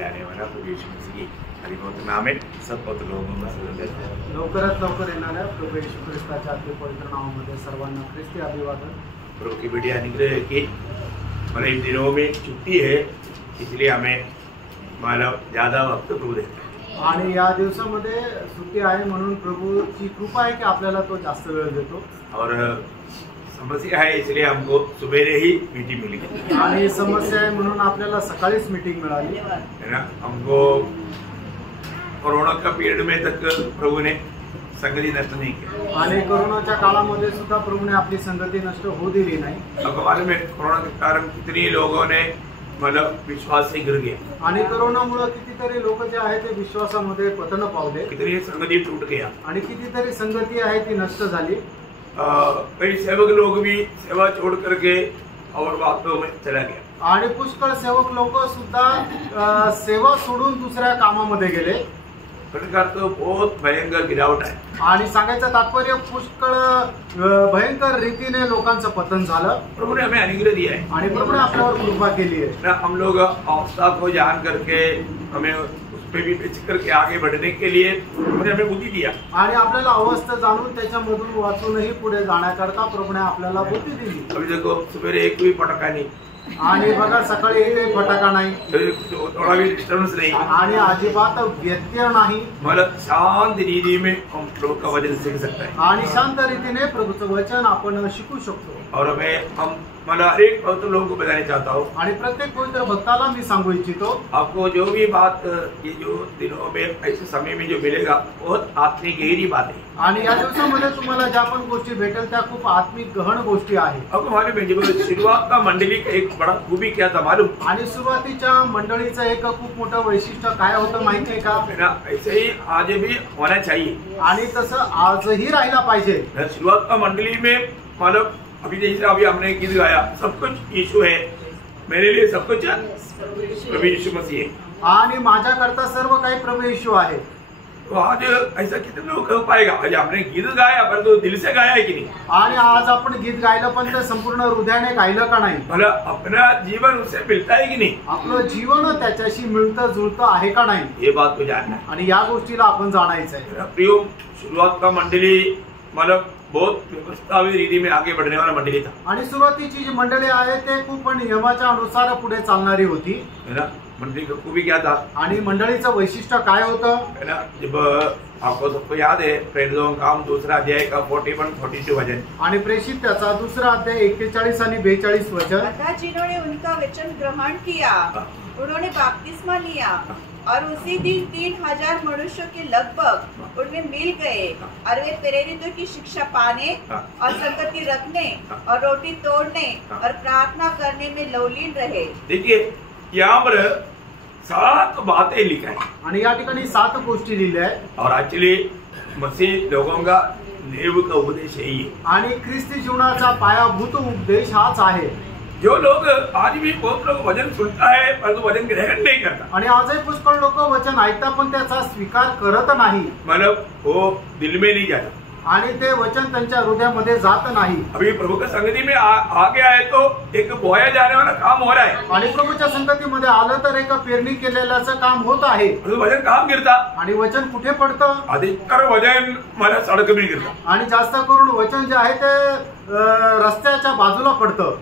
आने वाला प्रभु यीशु मसीह की अधिपति नाम में सब पवित्र लोगों को लवकरात लवकर येणाऱ्या प्रभू येशू ख्रिस्ताच्या अति पवित्र नावामध्ये सर्वांना ख्रिस्ती अभिवादन। प्रभु की बड़ी अनुग्रह है कि मतलब इन दिनों में छुट्टी है, इसलिए हमें मतलब ज़्यादा वक्त प्रभु देते हैं। आणि या दिवसामध्ये सुट्टी आहे म्हणून प्रभूची कृपा आहे की आपल्याला तो जास्त वेळ देतो। और समस्या है इसलिए हमको सुबेरे ही मीटिंग मिली आणि समस्या आहे म्हणून आपल्याला सकाळीच मीटिंग मिळाली है ना। हमको कोरोना का पीरियड में तक प्रभु ने संगति नष्ट नहीं की आणि कोरोनाच्या काळामध्ये सुद्धा प्रभूने आपली संगती नष्ट होऊ दिली नाही। आपको मालूम है कोरोना के कारण कितनी लोगों ने मतलब विश्वास से गिर गए आणि कोरोनामुळे कितीतरी लोक जे आहेत ते विश्वासामध्ये पतन पावले, कितनी संगति टूट गया आणि कितीतरी संगती आहे ती नष्ट झाली। कई सेवक लोग भी सेवा छोड़ करके और बातों में चला गया आणि पुष्कळ सेवक लोक सुद्धा सेवा सोडून दुसऱ्या कामामध्ये गेले। प्रकार तो बहुत भयंकर गिरावट है आणि सांगायचं तात्पर्य पुष्कळ भयंकर रीतीने लोकांचं पतन झालं। प्रभु ने हमें अनुग्रह दिया है आणि प्रभूने आपल्यावर कृपा केली आहे ना। हम लोग अवस्था को जान करके हमें उसमें भी बेच करके आगे बढ़ने के लिए उन्होंने हमें बुद्धि दिया आणि आपल्याला अवस्था जाणून त्याच्यामधून वाचूनही पुढे जाण्याकरता प्रभूने आपल्याला बुद्धी दिली। अभी देखो सवेरे एक भी पटाखा नहीं आणि बघा सकाळी एकही फटाका नाही, थोड़ा भी डिस्टर्बेंस नहीं आणि अजिबात व्यत्यय नाही। मतलब शांत रीति में हम प्रभु का वचन सीख सकते हैं आणि शांत रीतीने प्रभूचं वचन आपण शिकू शकतो। और हम मतलब हर एक पवित्र लोगों को बताना चाहता हूँ आणि प्रत्येक पवित्र भक्ताला मी सांगू इच्छितो, आपको जो भी बात ये जो दिनों में ऐसे समय में जो मिलेगा बहुत आत्मिक गहरी बात है। आणि या दिवसामध्ये तुम्हाला ज्या पण गोष्टी भेटेल त्या खूप आत्मिक गहन गोष्टी आहेत। आपको मालूम है जब शुरुआत का मंडली का एक बड़ा खूबी क्या था मालूम? आणि सुरुवातीच्या मंडळीचं एक खूप मोठं वैशिष्ट्य काय होतं माहिती आहे का? ऐसे ही आज भी होना चाहिए आणि तसं आजही राहिला पाहिजे। शुरुआत का मंडली में मतलब अभी जैसे अभी हमने गीत गाया सब कुछ यीशु है, मेरे लिए सब कुछ प्रभु यीशु मसीह है आणि माझ्याकरता सर्व काही प्रभू येशू आहे। तो आज ऐसा कितने लोग कर पाएगा? आज आपने गीत गाया पर तो दिल से गाया है कि नहीं? आणि आज आपण गीत गायलं पण ते संपूर्ण हृदयाने गायलं का नाही? मतलब अपना जीवन उससे मिलता है कि नहीं? आपलं जीवन त्याच्याशी मिळतं जुळतं आहे का नाही? ये बात को जानना है आणि या गोष्टीला आपण जाणायचं आहे। प्रियो शुरुआत का मंडली मतलब बहुत व्यवस्थित रीति में आगे बढ़ने वाला मंडली था आणि सुरुवातीची जी मंडळी आहे ते खूप नियमाच्या अनुसार पुढे चालणारी होती है ना। मंडली का खूबी क्या था? आणि मंडळीचं वैशिष्ट्य काय होतं है ना। जब आपको सबको याद है प्रेरितों का काम दूसरा अध्याय का 41-42 वचन आणि प्रेषित त्याचा दुसरा अध्याय 41 आणि 42 वचन। अतः जिन्होंने उनका वचन ग्रहण किया उन्होंने बपतिस्मा लिया और उसी दिन 3000 मनुष्यों के लगभग उनमें मिल गए और वे प्रेरितों की शिक्षा पाने और संगति रखने और रोटी तोड़ने और प्रार्थना करने में लवलीन रहे। देखिए यहाँ पर 7 बातें लिखा है आणि या ठिकाणी 7 गोष्टी लिहिल्या आहेत। और एक्चुअली मसीह लोगों का नींव का उपदेश यही है आणि ख्रिस्ती जीवनाचा पायाभूत उपदेश हाच आहे। जो लोग आज भी बहुत लोग वचन सुनता है परंतु वचन ग्रहण नहीं करता आणि आजही पुष्कळ लोक वचन ऐकतात पण त्याचा स्वीकार करत नाही, मतलब वो दिल में नहीं जाता आणि ते वचन त्यांच्या हृदयामध्ये जात नाही। अभी प्रभु का संगति में आ गया है तो एक बोया जाने वाला काम हो रहा है आणि प्रभूच्या संगतीमध्ये आलं तर एक पेरणी केलेल्याचं काम होत आहे। वचन कहाँ गिरता? आणि वचन कुठे पडतं? अधिकतर वचन मला सड़क में गिरता आणि जास्त करून वचन जे आहे ते रस्त्याच्या बाजूला पडतं,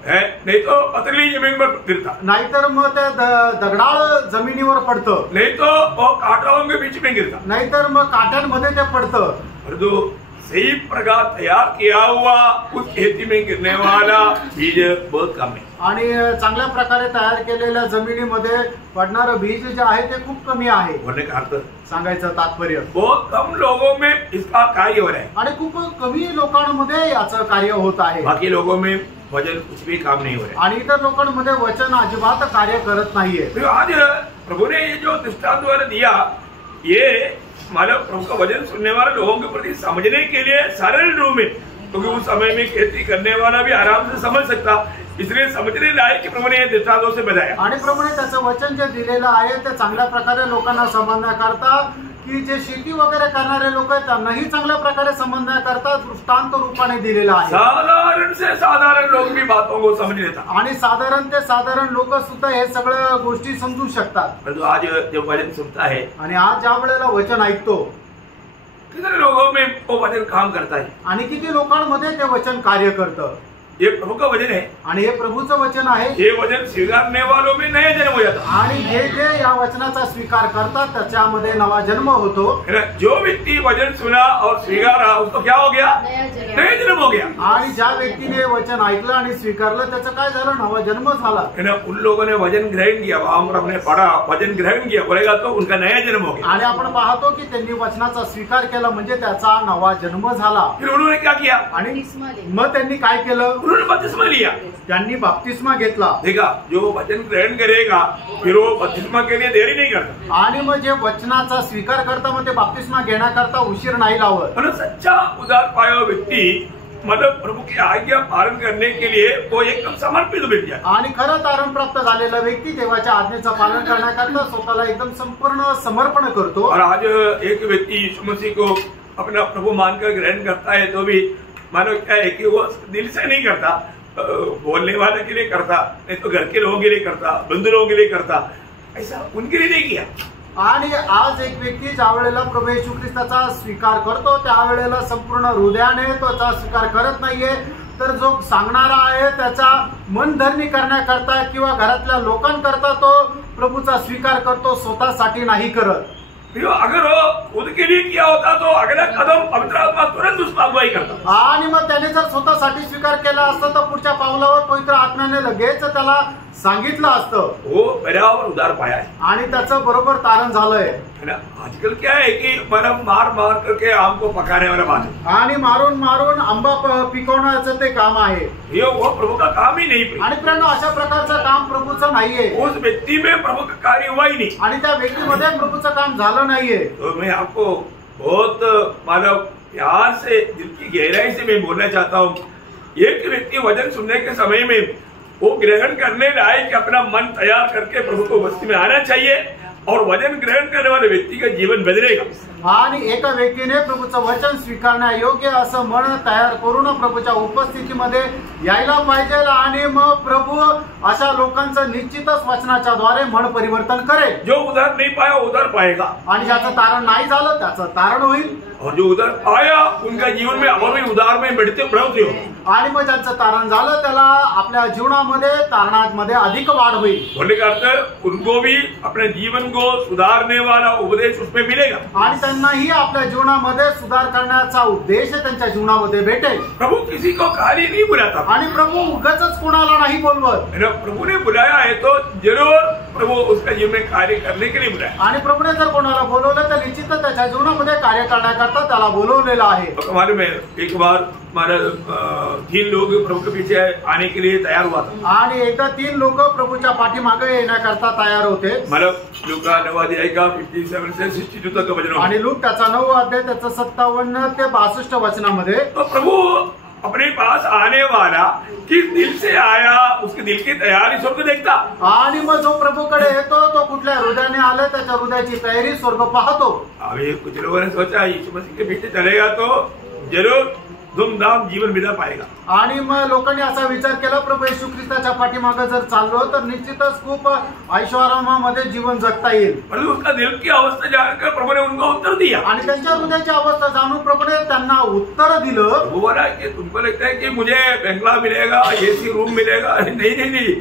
नहीं तो पथरीली जमीन पर गिरता, नाहीतर मग ते दगडाळ जमिनीवर पडतं, नहीं तो वो कांटाओं के बीच में गिरता, नाहीतर मग काट्यांमध्ये ते पडतं। परंतु सही प्रकार तैयार किया हुआ उस खेती में गिरने वाला बीज बहुत कम है। आणि चांगल्या प्रकारे तयार केलेल्या जमिनीमध्ये पडणारं बीज जे आहे ते खूप कमी आहे। बोलने का अर्थ सांगायचं तात्पर्य बहुत कम लोगों में इसका कार्य हो रहा है आणि खूप कमी लोकांमध्ये याचं कार्य होत आहे। बाकी लोगों में वचन कुछ भी काम नहीं हो रहा है आणि इतर लोकांमध्ये वचन अजिबात कार्य करत नाहीये। तो आज प्रभु ने ये जो दृष्टांत द्वारा दिया ये मतलब प्रभु का वचन सुनने वाले लोगों के प्रति समझने के लिए सरल रूप में, क्योंकि उस समय में खेती करने वाला भी आराम से समझ सकता, इसलिए समझने लायक कि प्रभु ने दृष्टांतों से बताया। आणि प्रभूने त्याचं वचन जे दिलेलं आहे ते चांगल्या प्रकारे लोकांना समजण्याकरता की जे शेती वगैरे करणारे लोक आहेत त्यांनाही चांगल्या प्रकारे समजण्याकरता दृष्टांत रूपाने दिलेला आहे। साधारण से साधारण लोग भी बातों को समझ लेता, आणि साधारण ते साधारण लोक सुद्धा हे सगळ्या गोष्टी समजू शकतात। परंतु आज जब वचन सुनता है, आणि आज ज्या वेळेला वचन ऐकतो, कितने लोगों में वो वचन काम करता है, आणि किती लोकांमध्ये ते वचन कार्य करतं। ये प्रभु का वचन है, आणि हे प्रभूचं वचन आहे। ये वचन स्वीकारने वालों में नया जन्म हो जाता आणि जे जे या वचनाचा स्वीकार करतात त्याच्यामध्ये नवा जन्म होतो। है। जो व्यक्ति वचन सुना और स्वीकारा उसको क्या हो गया, नया जन्म हो गया। आणि ज्या व्यक्तीने वचन ऐकलं आणि स्वीकारलं त्याचं काय झालं, नवा जन्म झाला। है ना, उन लोगों ने वचन ग्रहण किया, वहां पर हमने पढ़ा वचन ग्रहण किया बोलेगा तो उनका नया जन्म हो गया। आणि आपण पाहतो की त्यांनी वचनाचा स्वीकार केला म्हणजे त्याचा नवा जन्म झाला। फिर उन्होंने क्या किया, आणि मग त्यांनी काय केलं, उन्होंने बपतिस्मा लिया। त्यांनी बपतिस्मा घेतला। देखा, जो वचन ग्रहण करेगा फिर वो बपतिस्मा के लिए देरी नहीं करता, आणि मग जे वचनाचा स्वीकार करता मग ते बपतिस्मा घेण्याकरता उशीर नाही लावत। और सच्चा उदार पाया हुआ व्यक्ति मतलब प्रभु की आज्ञा पालन करने के लिए वो एकदम समर्पित मिल जाए। आणि खरं तारण प्राप्त झालेला व्यक्ती देवाच्या आज्ञेचं पालन करण्याकरता स्वतःला एकदम संपूर्ण समर्पण करतो। और आज एक व्यक्ति यीशु मसीह को अपना प्रभु मानकर ग्रहण करता है तो भी मानो क्या है कि वो दिल से नहीं करता, बोलने वाले के लिए करता, नहीं तो घर के लोगों के लिए करता, बंधु लोगों के लिए करता, ऐसा उनके लिए नहीं किया। आणि आज एक व्यक्ती ज्या वेळेला प्रभू येशू ख्रिस्ताचा स्वीकार करतो त्यावेळेला संपूर्ण हृदयाने त्याचा स्वीकार करत नाहीये, तर जो सांगणारा आहे त्याचा मनधरणी करण्याकरता किंवा घरातल्या लोकांकरता तो प्रभूचा स्वीकार करतो, स्वतःसाठी नाही करत। अगर वो खुद के लिए किया होता तो अगला कदम पवित्र आत्मा तुरंत उसका अगुवाई करता। आणि मग त्याने जर स्वतःसाठी स्वीकार केला असता तर पुढच्या पावलावर पवित्र आत्म्याने लगेच त्याला सांगितलं असतं। वो बराबर उदार पाया है आणि त्याचं बरोबर तारण झालंय। है ना, आजकल क्या है कि मतलब मार मार करके आम को पकाने वाला बात है, आणि मारून मारून आंबा पिकवण्याचं ते काम आहे। ये वो प्रभु का काम ही नहीं। आणि प्रियांनो, अशा प्रकारचं काम प्रभूचं नाहीये। उस व्यक्ति में प्रभु का कार्य हुआ ही नहीं, आणि त्या व्यक्तीमध्ये प्रभूचं काम झालं नाहीये। तो मैं आपको बहुत मतलब प्यार से दिल की गहराई से मैं बोलना चाहता हूँ, एक व्यक्ति वचन सुनने के समय में वो ग्रहण करने लायक अपना मन तैयार करके प्रभु को बस्ती में आना चाहिए और वचन ग्रहण करने वाले व्यक्ति का जीवन बदलेगा। आणि एका व्यक्तीने प्रभूचं वचन स्वीकारण्यायोग्य असं मन तयार करून प्रभूच्या उपस्थितीमध्ये यायला पाहिजे। आणि मग प्रभू अशा लोकांचं निश्चितच वचनाच्या द्वारे मन परिवर्तन करेल। जो उधार नहीं पाया उधार पाएगा, आणि ज्याचं तारण नाही झालं त्याचं तारण होईल, और जो उधार पाया उनका जीवन में और भी उधार में बढ़ते बढ़ते हो। आणि मग ज्याचं तारण झालं त्याला आपल्या जीवनामध्ये तारणामध्ये अधिक वाढ होईल। बोलने का अर्थ उनको भी अपने जीवन को सुधारने वाला उपदेश उसमें मिलेगा, आणि त्यांनाही आपल्या जीवनामध्ये सुधार करण्याचा उद्देश त्यांच्या जीवनामध्ये भेटेल। प्रभु किसी को खाली नहीं बुलाता, आणि प्रभू उगाचच कोणाला नाही बोलवत। प्रभु ने बुलाया है तो जरूर प्रभु उसका जीवन में कार्य करने के लिए बुलाया। आणि प्रभूने जर कोणाला बोलवलं तर निश्चितच त्याच्या जीवनामध्ये कार्य करण्याकरता त्याला बोलवलेलं आहे। मालूम है, एक बार हमारा 3 लोग प्रभु के पीछे आने के लिए तैयार हुआ था। आणि एकदा 3 लोक प्रभूच्या पाठीमागे येण्याकरता तयार होते। मतलब लूका 9 अध्याय का 57 से 62 तक का वचन, आणि लूक त्याचा 9 अध्याय त्याचा 57 ते 62 वचनामध्ये तो प्रभु अपने पास आने वाला किस दिल से आया उसके दिल की तैयारी स्वर्ग देखता। आणि मग जो प्रभूकडे येतो तो कुठल्या हृदयाने आला त्याच्या हृदयाची तयारी स्वर्ग पाहतो। अभी कुछ लोगों ने सोचा यीशु मसीह के पीछे चलेगा तो जरूर धूमधाम जीवन बिता पाएगा। आणि मग लोकांनी असा विचार केला प्रभू येशू ख्रिस्ताच्या पाठीमागे जर चाललो तर निश्चितच खूप ऐश्वर्यामध्ये जीवन जगता येईल। परंतु उसका दिल की अवस्था जानकर प्रभु ने उनको उत्तर दिया। आणि त्यांच्या हृदयाची अवस्था जाणून प्रभूने त्यांना उत्तर दिलं। वो बोला कि तुमको लगता है कि मुझे बंगला मिलेगा, एसी रूम मिलेगा? नहीं नहीं नहीं,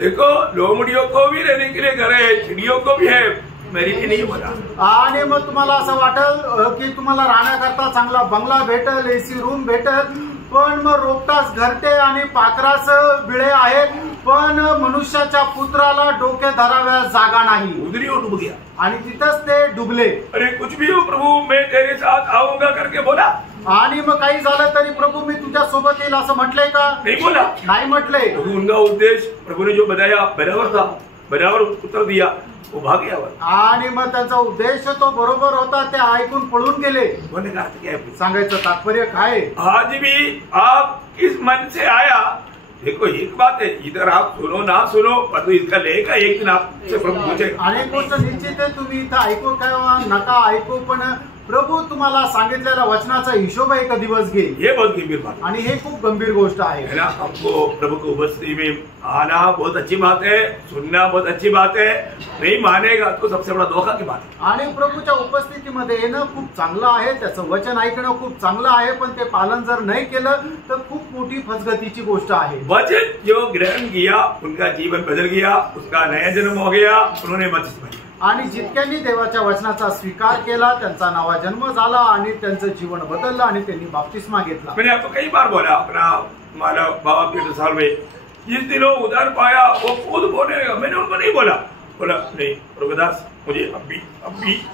देखो लोमड़ियों को भी रहने के लिए घर है, चिड़ियों को भी है, मेरी भी नहीं बोला। आणि मग तुम्हाला असं वाटेल की तुम्हाला राहण्याकरता चांगला बंगला भेटेल, एसी रूम भेटेल, पण मग रोपटास घरटे आणि पाखरास बिळे आहे, पण मनुष्याच्या पुत्राला डोके धराव्या जागा नाही। उधरी वो डूब गया आणि तिथंच ते डुबले। अरे कुछ भी हो प्रभु मैं तेरे साथ आऊंगा करके बोला। आणि मग काही झालं तरी प्रभू मी तुझ्या सोबत येईल असं म्हटलंय का? नहीं बोला, नाही म्हटले। उनका उद्देश्य प्रभु ने जो बताया बराबर था, बराबर उत्तर दिया, वो भाग गया। आणि मग त्यांचा उद्देश तो बरोबर होता, ते ऐकून पळून गेले। बोलने का अर्थ क्या है? सांगायचं तात्पर्य काय? आज भी आप किस मन से आया देखो एक बात है, इधर आप सुनो ना सुनो, परंतु इसका लेगा एक दिन आपसे प्रभु पूछे। अनेक गोष्ट निश्चित आहे, तुम्ही इथं ऐकू किंवा नका ऐकू, पण प्रभू तुम्हाला सांगितलेल्या वचनाचा हिशोब एक दिवस घेईल। ये बहुत गंभीर बात आणि हे खूप गंभीर गोष्ट आहे है ना। हमको प्रभु को उपस्थिति में आना बहुत अच्छी बात है, सुनना बहुत अच्छी बात है, नहीं मानेगा तो सबसे बड़ा धोखा की बात है। आणि प्रभूच्या उपस्थितीमध्ये येणं खूप चांगलं आहे, त्याचं वचन ऐकणं खूप चांगलं आहे, पण ते पालन जर नाही केलं तर खूप मोठी फसगतीची गोष्ट आहे। वचन जो ग्रहण किया उनका जीवन बदल गया, उसका नया जन्म हो गया, उन्होंने बपतिस्मा लिया। आणि जितक्यांनी देवाच्या वचनाचा स्वीकार केला त्यांचा नवा जन्म झाला आणि त्यांचं जीवन बदललं आणि त्यांनी बपतिस्मा घेतला। मैंने आपको कई बार बोला, अपना हमारा बाबा पीटर साल में जिस दिनों उधार पाया वो खुद बोलेगा, मैंने उनको नहीं बोला नहीं प्रभुदास मुझे अभी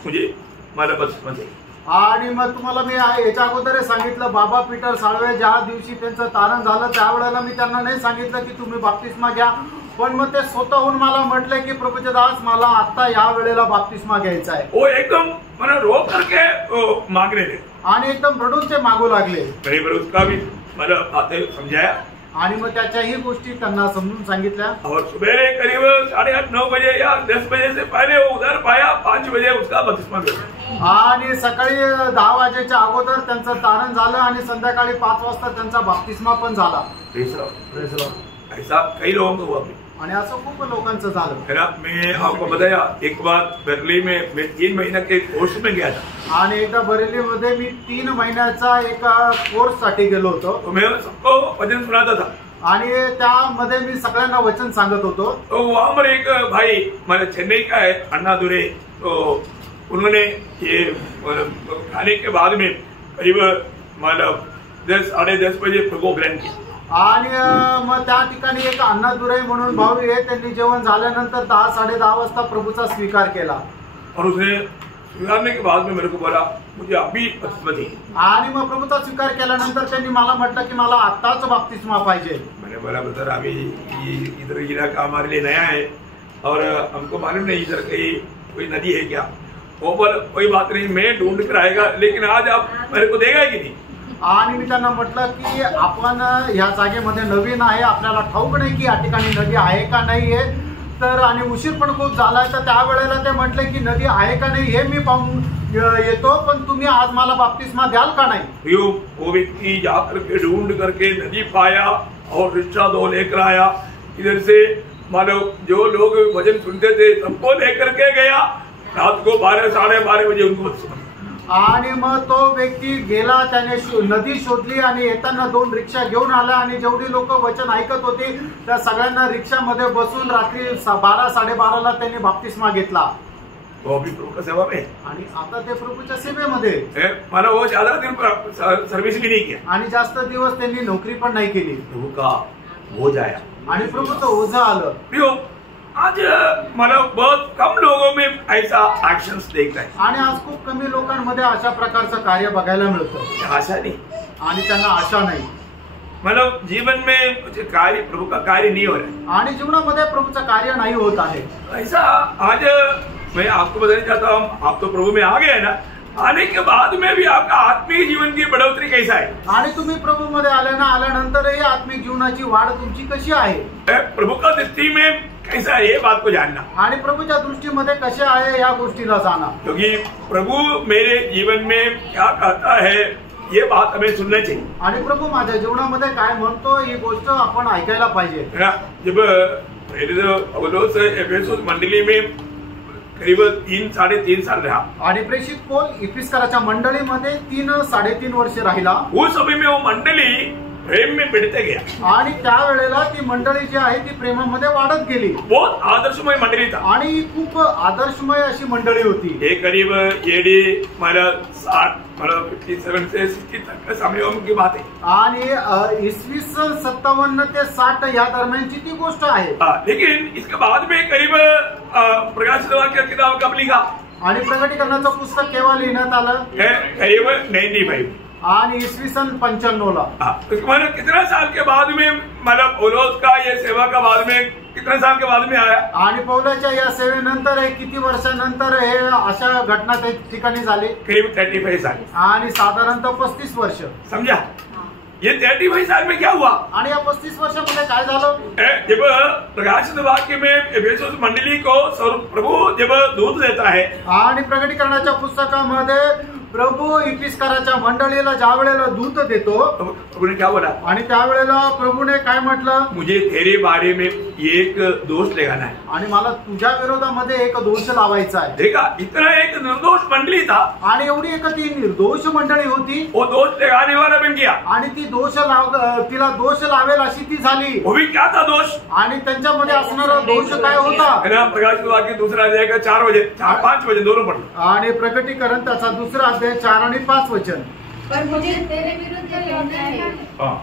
मुझे हमारा बपतिस्मा दे। आणि मग तुम्हाला मी याच्या अगोदर सांगितलं, बाबा पीटर साळवे ज्या दिवशी त्यांचं तारण झालं त्यावेळेला मी त्यांना नाही सांगितलं की तुम्ही बपतिस्मा घ्या, पण मग ते स्वतःहून मला म्हटले की प्रभूचे दास मला आता या वेळेला बपतिस्मा घ्यायचा आहे। वो एकदम मैंने रो करके मांगने लगे आणि एकदम रडून ते मागू लागले। मैंने फिर उसका भी मतलब बातें समझाया आणि मग त्याच्याही गोष्टी त्यांना समजून सांगितल्या। और सुबह करीब 8:30-9 बजे या 10 बजे से पहले वो उधर पाया, 5 बजे उसका बपतिस्मा हुआ। आणि सकाळी 10 वाजेच्या अगोदर त्यांचं तारण झालं आणि संध्याकाळी 5 वाजता त्यांचा बपतिस्मा पण झाला। ऐसा कई लोगों को हुआ आणि असं खूप लोकांचं झालं है ना। मैं आपको बताया एक बार बरेली में मैं 3 महीने के कोर्स में गया था आणि एकदा बरेलीमध्ये मी 3 महिन्याचा एक कोर्स साठी गेलो होतो। तो मैं सबको वचन सुनाता था आणि त्यामध्ये मी सगळ्यांना वचन सांगत होतो। तो वहां पर एक भाई हमारे चेन्नई का है अन्ना दुरे, तो उन्होंने ये खाने के बाद में करीब मतलब 10-10:30 बजे प्रभु ग्रहण किया। आणि मग त्या ठिकाणी एक अण्णादुराई म्हणून भाऊ आहे, त्यांनी जेवण झाल्यानंतर 10-10:30 वाजता प्रभूचा स्वीकार केला। और उसने स्वीकारने के बाद में मेरे को बोला मुझे अभी बपतिस्मा चाहिए। आणि मग प्रभूचा स्वीकार केल्यानंतर त्यांनी मला म्हटलं की मला आत्ताच बपतिस्मा पाहिजे। मैंने बोला ब्रदर अभी इधर इलाका हमारे लिए नया है और हमको मालूम नहीं इधर कहीं कोई नदी है क्या। वो बोला कोई बात नहीं, मैं ढूंढ कर आएगा, लेकिन आज आप मेरे को देगा कि नहीं। आणि मी त्यांना म्हटलं की आपण या जागेमध्ये नवीन आहे, आपल्याला ठाऊक नाही की या ठिकाणी नदी आहे का नाही आहे, तर आणि उशीर पण खूप झालाय, तर त्यावेळेला ते म्हटले की नदी आहे का नाही हे मी पाहून येतो, पण तुम्ही आज मला बपतिस्मा द्याल का नाही। वो व्यक्ति जाकर के ढूंढ करके नदी पाया और रिक्शा 2 लेकर आया। इधर से मानो जो लोग भजन सुनते थे सबको लेकर के गया, रात को 12-12:30 बजे उनको बपतिस्मा। आणि मग तो व्यक्ती गेला, त्याने नदी शोधली आणि येताना 2 रिक्षा घेऊन आला आणि जेवढी लोक वचन ऐकत होती त्या सगळ्यांना रिक्षामध्ये बसून रात्री 12-12:30ला त्यांनी बपतिस्मा घेतला। वो अभी प्रभु का सेवा में आणि आता ते प्रभूच्या सेवेमध्ये मानो वो ज्यादा दिन सर्विस भी नहीं किया आणि जास्त दिवस त्यांनी नोकरी पण नाही केली। प्रभु का बोझ आया आणि प्रभूचं ओझं आलं। आज मतलब बहुत कम लोगों में ऐसा एक्शंस देखता है आणि आज खूप कमी लोकांमध्ये अशा प्रकारचं कार्य बघायला मिळतं। आशा नहीं आणि त्यांना आशा नाही, मतलब जीवन में कुछ कार्य प्रभु का कार्य नहीं हो रहा है आणि जीवनामध्ये प्रभूचं कार्य नाही होत आहे। ऐसा आज मैं आपको बताना चाहता हूँ, आप तो प्रभु में आ गए ना, आने के बाद में भी आपका आत्मिक जीवन की बढ़ोतरी कैसा है। आणि तुम्ही प्रभू मध्ये आल्यानंतरही आत्मिक जीवनाची वाढ तुमची कशी आहे, प्रभु का दृष्टि में कैसा है ये बात को जानना, आणि प्रभूच्या दृष्टीमध्ये कसे आहे या गोष्टीला जाणा। क्योंकि प्रभु मेरे जीवन में क्या कहता है ये बात हमें सुनना चाहिए। आणि प्रभू माझ्या जीवनामध्ये काय म्हणतो ही गोष्ट आपण ऐकायला पाहिजे। जब पौलुस एफेसुस मंडली में करीब 3-3.5 साल रहा आणि प्रेषित पौल इफिसकराच्या मंडळीमध्ये 3-3.5 वर्ष राहिला। उस समय में वो मंडली प्रेम में बढ़ते गया आणि त्यावेळेला ती मंडळी जी आहे ती प्रेमामध्ये वाढत गेली। बहुत आदर्शमय मंडली था आणि खूप आदर्शमय अशी मंडळी होती। हे करीब एडी मतलब 57 से 60 तक के समय की बात है। आणि इसवी सन 57 ते 60 या दरम्यानची ती गोष्ट आहे। लेकिन इसके बाद में करीब प्रकाशित वाक्य किताब कब लिखा आणि प्रकटीकरणाचं पुस्तक केव्हा लिहिण्यात आलं, करीब 95 आणि इसवी सन 95ला। मतलब कितना साल के बाद में मतलब पौलुस का ये सेवा का बाद में कितने साल के बाद में आया, आणि पौलाच्या या सेवेनंतर किती वर्षानंतर हे अशा घटना त्या ठिकाणी झाली, करीब 35 साल आणि साधारणतः 35 वर्ष। समझा। ये 35 साल में क्या हुआ? आणि या 35 वर्षामध्ये काय झालं? जब प्रकाशित वाक्य में एफेसुस मंडली को प्रभु जब दूत देता है, आणि प्रकटीकरणाच्या पुस्तकामध्ये प्रभु इफिसकराच्या मंडळीला ज्या वेळेला दूत देतो, प्रभु ने क्या बोला? आणि त्यावेळेला प्रभूने काय म्हटलं? मुझे तेरे बारे में एक दोष लगाना है, आणि मला तुझ्या विरोधामध्ये एक दोष लावायचा आहे. देखा इतना एक निर्दोष मंडली था, आणि एवढी एक ती निर्दोष मंडळी होती, वो दोष लगाने वाला बन गया. आणि ती तिला दोष लावेल अशी ती झाली. वो भी क्या था दोष? आणि त्यांच्यामध्ये असणारा दोष काय होता? प्रकाशित वाक्य दूसरा अध्याय का 4-5 वचन दोनों पढ़. आणि प्रकटीकरण त्याचा दुसरा अध्याय 4 आणि 5 वचन. पर मुझे तेरे विरुद्ध कहना है हाँ.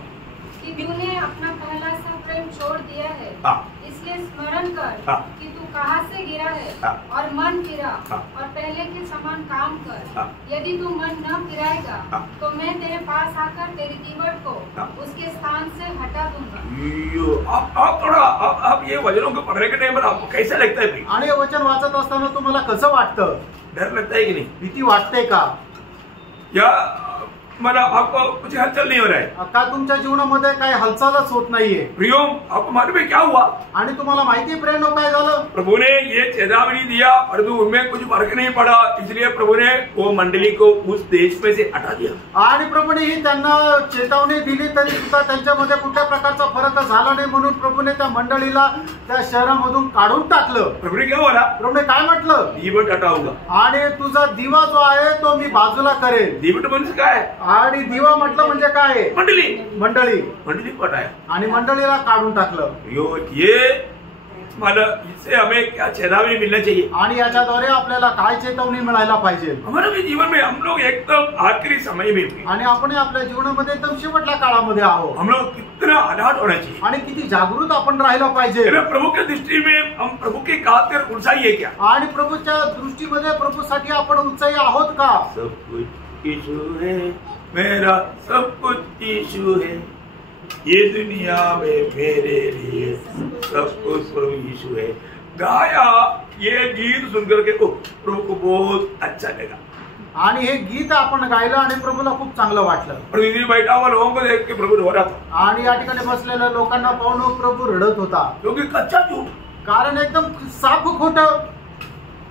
कि तूने अपना पहला सा प्रेम छोड़ दिया है. हाँ. इसलिए स्मरण कर हाँ. कि तू कहाँ से गिरा है हाँ. और मन फिरा हाँ. और पहले के समान काम कर. हाँ. यदि तू मन न फिराएगा हाँ. तो मैं तेरे पास आकर तेरी दीवार को हाँ. उसके स्थान से हटा दूंगा. आप थोड़ा आप ये वचनों को पढ़ने के टाइम पर आपको कैसा लगता है भाई? आणि हे वचन वाचत असताना तुम्हाला कसं वाटतं? डर लगता है कि नहीं? भीती वाटते का? या मतलब आपको कुछ हलचल नहीं हो रहा है? का तुमच्या जीवनामध्ये काही हालचालच होत नाहीये? प्रियो, आपको मालूम है क्या हुआ? आणि तुम्हाला माहिती प्रेरणो काय झालं? प्रभु ने ये चेतावनी दिया और उनमें कुछ फर्क नहीं पड़ा, इसलिए प्रभु ने वो मंडली को उस देश में से हटा दिया. आणि प्रभूने ही त्यांना चेतावणी दिली तरी सुद्धा त्यांच्यामध्ये कुठल्या प्रकारचा फरक झाला नाही, म्हणून प्रभूने त्या मंडळीला त्या शहरामधून काढून टाकलं. प्रभु ने क्या बोला? प्रभूने काय म्हटलं? दीवट हटाऊंगा. आणि तुझा दिवा जो आहे तो मी बाजूला करेल. दीवट म्हणजे काय? आणि दिवा म्हटलं म्हणजे काय? मंडली. मंडळी को हटाया आणि मंडळीला काढून टाकलं. ये मतलब इससे हमें क्या चेतावनी मिलना चाहिए? आणि याच्याद्वारे आपल्याला काय चेतावणी मिळायला पाहिजे? हमारे भी जीवन में हम लोग एकदम आखिरी समय में भी, आणि आपण आपल्या जीवनामध्ये एकदम शेवटच्या काळामध्ये आहोत. हम लोग कितना अलर्ट होना चाहिए आणि किती जागृत आपण राहायला पाहिजे. प्रभु के दृष्टि में हम प्रभु के खातिर उत्साही है क्या? आणि प्रभूच्या दृष्टीमध्ये प्रभूसाठी आपण उत्साही आहोत का? सब कुछ यीशु है, मेरा सब कुछ यीशु है, ये दुनिया में मेरे लिए सब कुछ प्रभु यीशु है. गाया ये गीत सुनकर के प्रभु को बहुत अच्छा लगा. आणि हे गीत आपण गायलं आणि प्रभूला खूप चांगलं वाटलं. और इधर बैठा हुआ लोगों को देख के प्रभु रो रहा था. आणि या ठिकाणी बसलेल्या लोकांना पाहून प्रभू रडत होता. क्योंकि कच्चा झूठ, कारण एकदम साफ खोटं.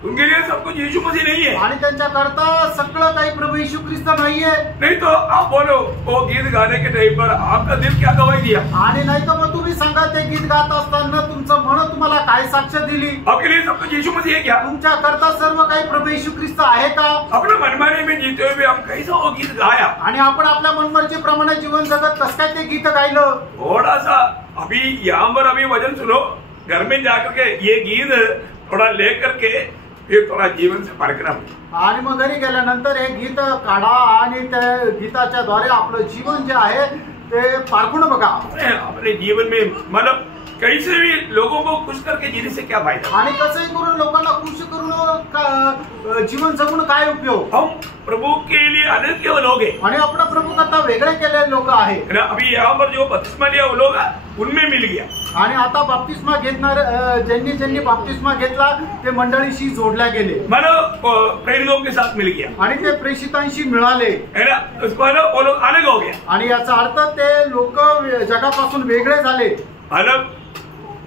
उनके लिए सब कुछ यीशु मसीह नहीं है. आणि त्यांच्याकरता सगळं काही प्रभू येशू ख्रिस्त नाहीये. नहीं तो आप बोलो वो गीत गाने के टाइम पर आपका दिल क्या गवाही दिया? आणि नाही तर मग तुम्ही सांगा ते गीत गात असताना तुमचं मन तुम्हाला काय साक्ष दिली? आपके लिए सब कुछ यीशु मसीह है क्या? तुमच्याकरता सर्व काही प्रभू येशू ख्रिस्त आहे का? अपने मनमाने में जीते हुए हम कैसा वो गीत गाया? आणि आपण आपल्या मनमर्जीप्रमाणे जीवन जगत कसं काय ते गीत गायलं? थोड़ा सा अभी यहाँ पर अभी वचन सुनो, घर में जाकर के ये गीत थोड़ा लेकर के फिर थोड़ा जीवन से परखना. आणि मग घरी गेल्यानंतर हे गीत काढा आणि त्या गीताच्या द्वारे आपलं जीवन जे आहे ते पारखून बघा. अपने जीवन में मतलब कैसे भी लोगों को खुश करके जीने से क्या फायदा? आणि कसंही करून लोकांना खुश करून जीवन जगून काय उपयोग? हम प्रभु के लिए अलग के लोग हैं आणि आपण प्रभू करता वेगळे केलेले लोक आहे. अभी यहाँ पर जो बपतिस्मा लिया वो लोग उनमें मिल गया. आणि आता बाप्तिस्मा घेणार ज्यांनी बाप्तिस्मा घेतला ते मंडळीशी जोडल्या गेले. मतलब प्रेरितों के साथ मिल गया आणि ते प्रेषितांशी मिळाले. है ना? उसको वो लोग अलग हो गया. आणि याचा अर्थ ते लोक जगापासून वेगळे झाले. मतलब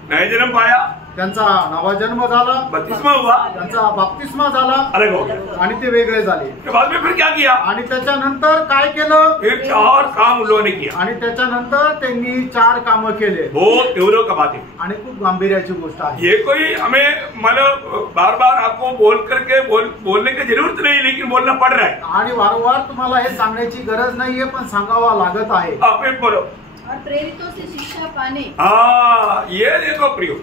नया जन्म पाया, त्यांचा नवा जन्म झाला, बपतिस्मा हुआ, त्यांचा बाप्तिस्मा झाला, अलग हो गया. आणि ते वेगळे झाले. के बाद में फिर क्या किया? आणि त्याच्यानंतर काय केलं? फिर 4 काम उन लोगों ने किया. आणि त्याच्यानंतर त्यांनी 4 कामं केले. बहुत गौरव का बात है. आणि खूप गांभीर्याची गोष्ट आहे. ये कोई हमें मतलब बार बार आपको बोल करके बोलने की जरूरत नहीं, लेकिन बोलना पड़ रहा है. आणि वारंवार तुम्हाला हे सांगण्याची गरज नाहीये, पण सांगावा लागत आहे. आप एक बोलो. और प्रेरितों से शिक्षा पाने. हाँ, ये देखो प्रियो,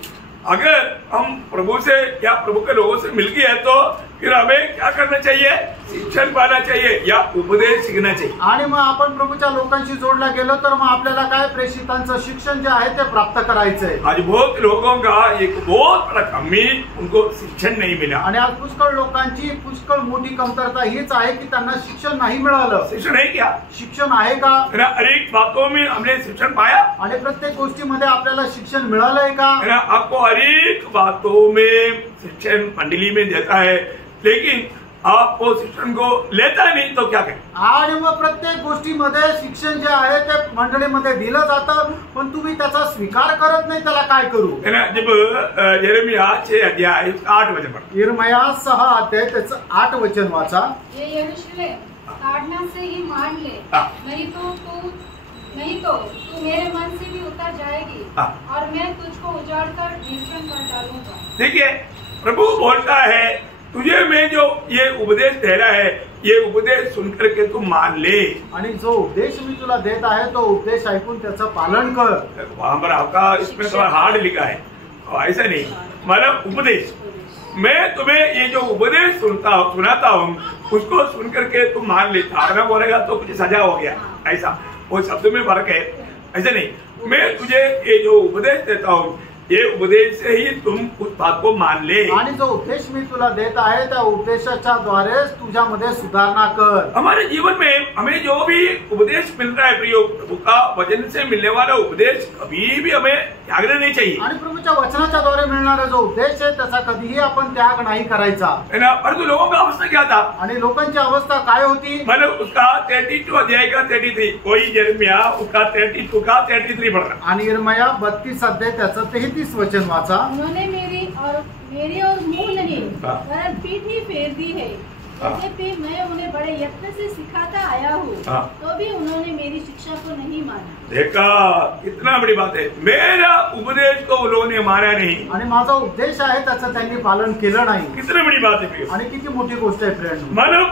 अगर हम प्रभु से या प्रभु के लोगों से मिल गए तो फिर हमें क्या करना चाहिए? शिक्षण पाना चाहिए या उपदेश सीखना चाहिए. आणि मग आपण प्रभूच्या लोकांशी जोडला गेलो तर मग आपल्याला काय प्रेषितांचं शिक्षण जे आहे ते प्राप्त करायचंय. आज बहुत लोगों का एक बहुत बड़ा कमी, उनको शिक्षण नहीं मिला. आणि आज पुष्कळ लोकांची पुष्कळ मोठी कमतरता हीच आहे की त्यांना शिक्षण नाही मिळालं. शिक्षण है क्या? शिक्षण आहे का? अनेक बातों में हमने शिक्षण पाया. आणि प्रत्येक गोष्टीमध्ये आपल्याला शिक्षण मिळालंय का? आपको हरेक बातों में शिक्षण मंडली में देता है, लेकिन आप वो शिक्षण को लेता नहीं तो क्या करें? आणि मग प्रत्येक गोष्टीमध्ये शिक्षण जे आहे ते मंडळीमध्ये दिलं जातं, पण तुम्ही त्याचा स्वीकार करत नाही, त्याला काय करू? है ना? जब यिर्मयाह 6 अध्याय 8 वचन पढ़, यिर्मयाह 6 अध्याय त्याचं 8 वचन वाचा. ये यरूशलेम ताड़ना से ही मान ले, हाँ। नहीं तो तू मेरे मन से भी उतर जाएगी, हाँ। और मैं तुझको उजाड़ कर निर्जन कर डालूंगा. ठीक है, प्रभु बोलता है तुझे मैं जो ये उपदेश दे रहा है, ये उपदेश सुनकर के तू मान ले. आणि जो उपदेश मी तुला देत आहे तो उपदेश ऐकून त्याचं पालन कर. वहां पर आपका इसमें थोड़ा हार्ड लिखा है, ऐसा नहीं, मतलब उपदेश. मैं तुम्हें ये जो उपदेश सुनाता हूँ उसको सुन करके तुम मान ले. धारणा बोलेगा तो कुछ सजा हो गया, ऐसा वो शब्द में फर्क है. ऐसा नहीं, मैं तुझे ये जो उपदेश देता हूँ ये उपदेश से ही तुम उस बात को मान ले. आणि जो उपदेश मी तुला देत आहे त्या उपदेशाच्या द्वारे तुझ्यामध्ये सुधारणा कर. हमारे जीवन में हमें जो भी उपदेश मिल रहा है प्रियो, प्रभु का वचन से मिलने वाला उपदेश कभी भी हमें त्यागना नहीं चाहिए, आणि प्रभूच्या वचनाच्या द्वारे मिळणारा जो उपदेश आहे त्याचा कधीही आपण त्याग नाही करायचा. है ना? परंतु लोगों का अवस्था क्या था? आणि लोकांची अवस्था काय होती? मतलब उसका 32 अध्याय का 33, कोई यिर्मयाह उसका 32 का 33 पढ़ रहा. आणि यिर्मयाह 32 अध्याय त्याचं 33 वचन वाचा. उन्होंने मेरी और मुंह नहीं हाँ। वरन पीठ ही फेर दी है. हाँ। यद्यपि मैं उन्हें बड़े यत्न से सिखाता आया हूँ, हाँ। तो भी उन्होंने मेरी शिक्षा को नहीं माना. देखा, कितना बड़ी बात है. मेरा उपदेश को उन्होंने माना नहीं. आणि माझा उपदेश आहे त्याचं त्यांनी पालन केलं नाही. कितनी बड़ी बात है प्रियो. आणि किती मोठी गोष्ट आहे फ्रेंड. मतलब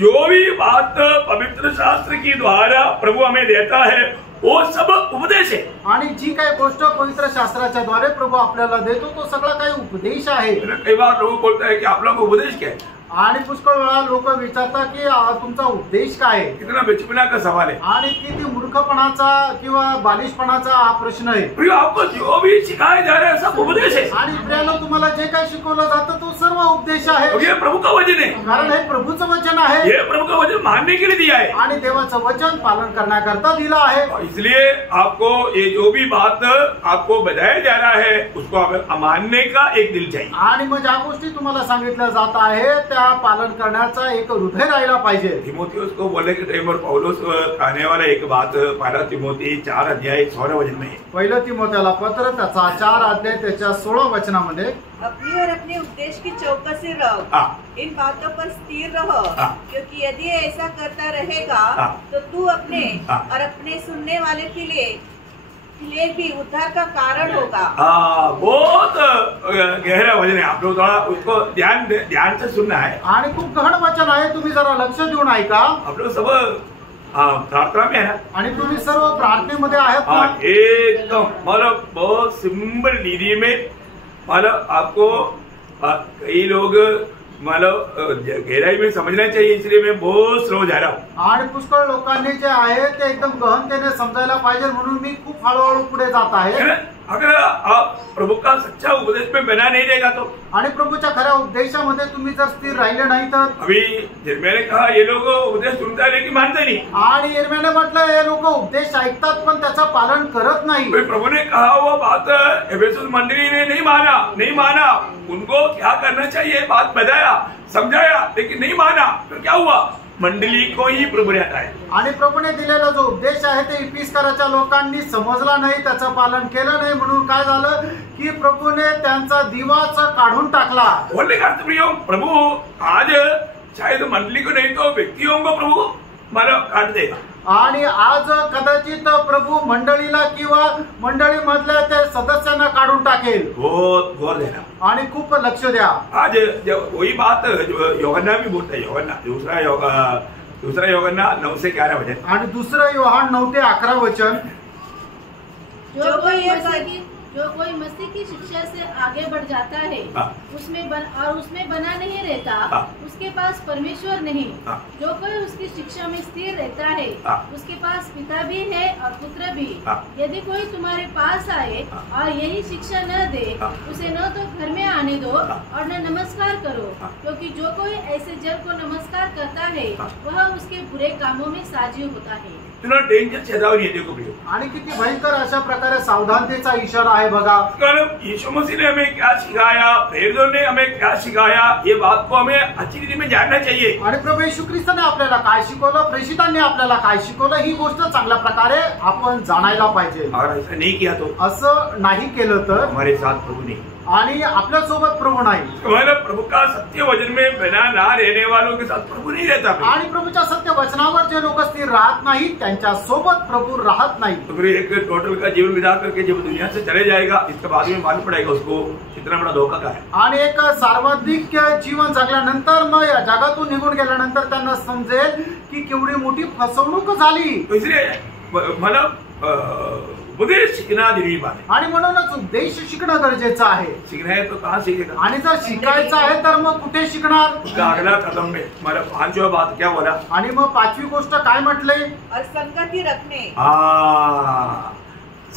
जो भी बात पवित्र शास्त्र की द्वारा प्रभु हमें देता है वो सब उपदेश है. आणि जी काही गोष्ट पवित्र शास्त्राच्या द्वारे प्रभू आपल्याला देतो तो सगळा काही उपदेश आहे. कई बार लोग बोलते हैं कि आप लोग उपदेश क्या है. आणि पुष्कळ वेळा लोक विचारतात की तुमचा उपदेश काय आहे. कितना बचपना का सवाल है. आणि किती मूर्खपणाचा किंवा बालिशपणाचा हा प्रश्न आहे. प्रियो, आपको जो भी सिखाया जा रहा है सब उपदेश है. आणि प्रियाला तुम्हाला जे काही शिकवलं जातं तो सर्व उपदेश आहे. और ये प्रभु का वचन है. कारण हे प्रभूचं वचन आहे. ये प्रभु का वचन मानने के लिए दिया है. आणि देवाचं वचन पालन करण्याकरता दिलं आहे. और इसलिए आपको ये जो भी बात आपको बताया जा रहा है उसको आप मानने का एक दिल चाहिए. आणि मग ज्या गोष्टी तुम्हाला सांगितल्या जात आहे त्या पालन करण्याचा एक हृदय राहिला पाहिजे. तिमोथियुस को बोलने के टाइम पर पौलुस कहने वाला एक बात 1 तिमोथी 4 अध्याय 16 वचन में है. पहिलं तिमोथेला पत्र त्याचा 4 अध्याय त्याच्या 16 वचनामध्ये, अपनी और अपने उपदेश की चौकसी रहो, हाँ. इन बातों पर स्थिर रहो, हाँ. क्योंकि यदि ऐसा करता रहेगा हाँ. तो तू अपने हाँ. और अपने सुनने वाले के लिए भी उद्धार का कारण होगा. बहुत गहरा वचन है. आप लोग थोड़ा उसको ध्यान से सुनना है. आणि खूप गहन वचन आहे, तुम्ही जरा लक्ष देऊन ऐका. आप लोग सब प्रार्थना में है ना. आणि तुम्ही सर्व प्रार्थनेमध्ये आहेत ना. एकदम मतलब बहुत सिंपल रीति में, मतलब आपको कई लोग मतलब गहराई में समझना चाहिए, इसलिए मैं बहुत स्लो जा रहा हूँ. आणि पुष्कळ लोकांनी जे आहे ते एकदम गहनतेने समजायला पाहिजे म्हणून मी खूप हळूहळू पुढे जात आहे. अगर आप प्रभु का सच्चा उपदेश में बना नहीं रहेगा तो, आणि प्रभूच्या खऱ्या उपदेशामध्ये तुम्ही जर स्थिर राहिले नाही तर. अभी मैंने कहा ये लोग उपदेश सुनता है लेकिन मानते नहीं. आणि यिर्मयाहने म्हटलं हे लोक उपदेश ऐकतात पण त्याचं पालन करत नाही. प्रभु ने कहा वो बात एफेसुस मंडली ने नहीं माना. उनको क्या करना चाहिए बात बताया, समझाया, लेकिन नहीं माना. तो क्या हुआ? मंडली को ही प्रभु ने हटाया. आणि प्रभूने दिलेला जो उपदेश आहे ते इफिसकराच्या लोकांनी समजला नाही, त्याचं पालन केलं नाही, म्हणून काय झालं की प्रभूने त्यांचा दिवाच काढून टाकला. बोलने का अर्थ प्रियो, प्रभु आज शायद मंडली को नहीं तो व्यक्तियों को प्रभु मारा काट देगा. आणि आज कदाचित प्रभू मंडळीला किंवा मंडळीमधल्या त्या सदस्यांना काढून टाकेल. बहुत गौर देना. आणि खूप लक्ष द्या. आज वही बात यूहन्ना भी बोलता है. दूसरा यूहन्ना 9 से 11 वचन. आणि दुसरं योहान 9 ते 11 वचन, जो कोई मसीह की शिक्षा से आगे बढ़ जाता है, उसमें बना नहीं रहता, उसके पास परमेश्वर नहीं. जो कोई उसकी शिक्षा में स्थिर रहता है, उसके पास पिता भी है और पुत्र भी. यदि कोई तुम्हारे पास आए और यही शिक्षा न दे, उसे न तो घर में आने दो और न नमस्कार करो, क्योंकि जो कोई ऐसे जल को नमस्कार करता है वह उसके बुरे कामों में साझी होता है। तुला डेंजर चेतावनी है, देखो प्रियो। आणि किती भयंकर अशा प्रकारे सावधानतेचा इशारा आहे बघा। कारण यीशु मसीह ने हमें क्या सिखाया, प्रेरितों ने हमें क्या सिखाया, ये बात को हमें अच्छी रीति में जानना चाहिए। आणि प्रभू येशू ख्रिस्ताने आपल्याला काय शिकवलं, प्रेषितांनी आपल्याला काय शिकवलं, ही गोष्ट चांगल्या प्रकारे आपण जाणायला पाहिजे। और ऐसा नहीं किया तो असं नाही केलं तर हमारे साथ प्रभु नहीं, आणि आपल्या सोबत प्रभू नाही। हमारा प्रभु का सत्य वचन में बना ना रहने वालों के साथ प्रभु नहीं रहता। आणि प्रभूच्या सत्य वचनावर जे लोक स्थिर राहत नाही त्यांच्या सोबत प्रभू राहत नाही। तो फिर एक टोटल का जीवन विदा करके जब दुनिया से चले जाएगा, इसके बाद में मालूम पड़ेगा उसको कितना बड़ा धोखा का है। आणि एक सर्वाधिक जीवन जगल्यानंतर मग या जगातून निघून गेल्यानंतर त्यांना समजेल की केवढी मोठी फसवणूक झाली। तो इसलिए मतलब उपदेश सीखना जरूरी बात है। आणि म्हणूनच उपदेश शिकणं गरजेचं आहे। सीखना है तो कहाँ सीखेगा? आणि जर शिकायचं आहे तर मग कुठे शिकणार? उसका अगला कदम में हमारा 5वां बात क्या बोला? आणि मग 5वी गोष्ट काय म्हटले? और संगति रखने।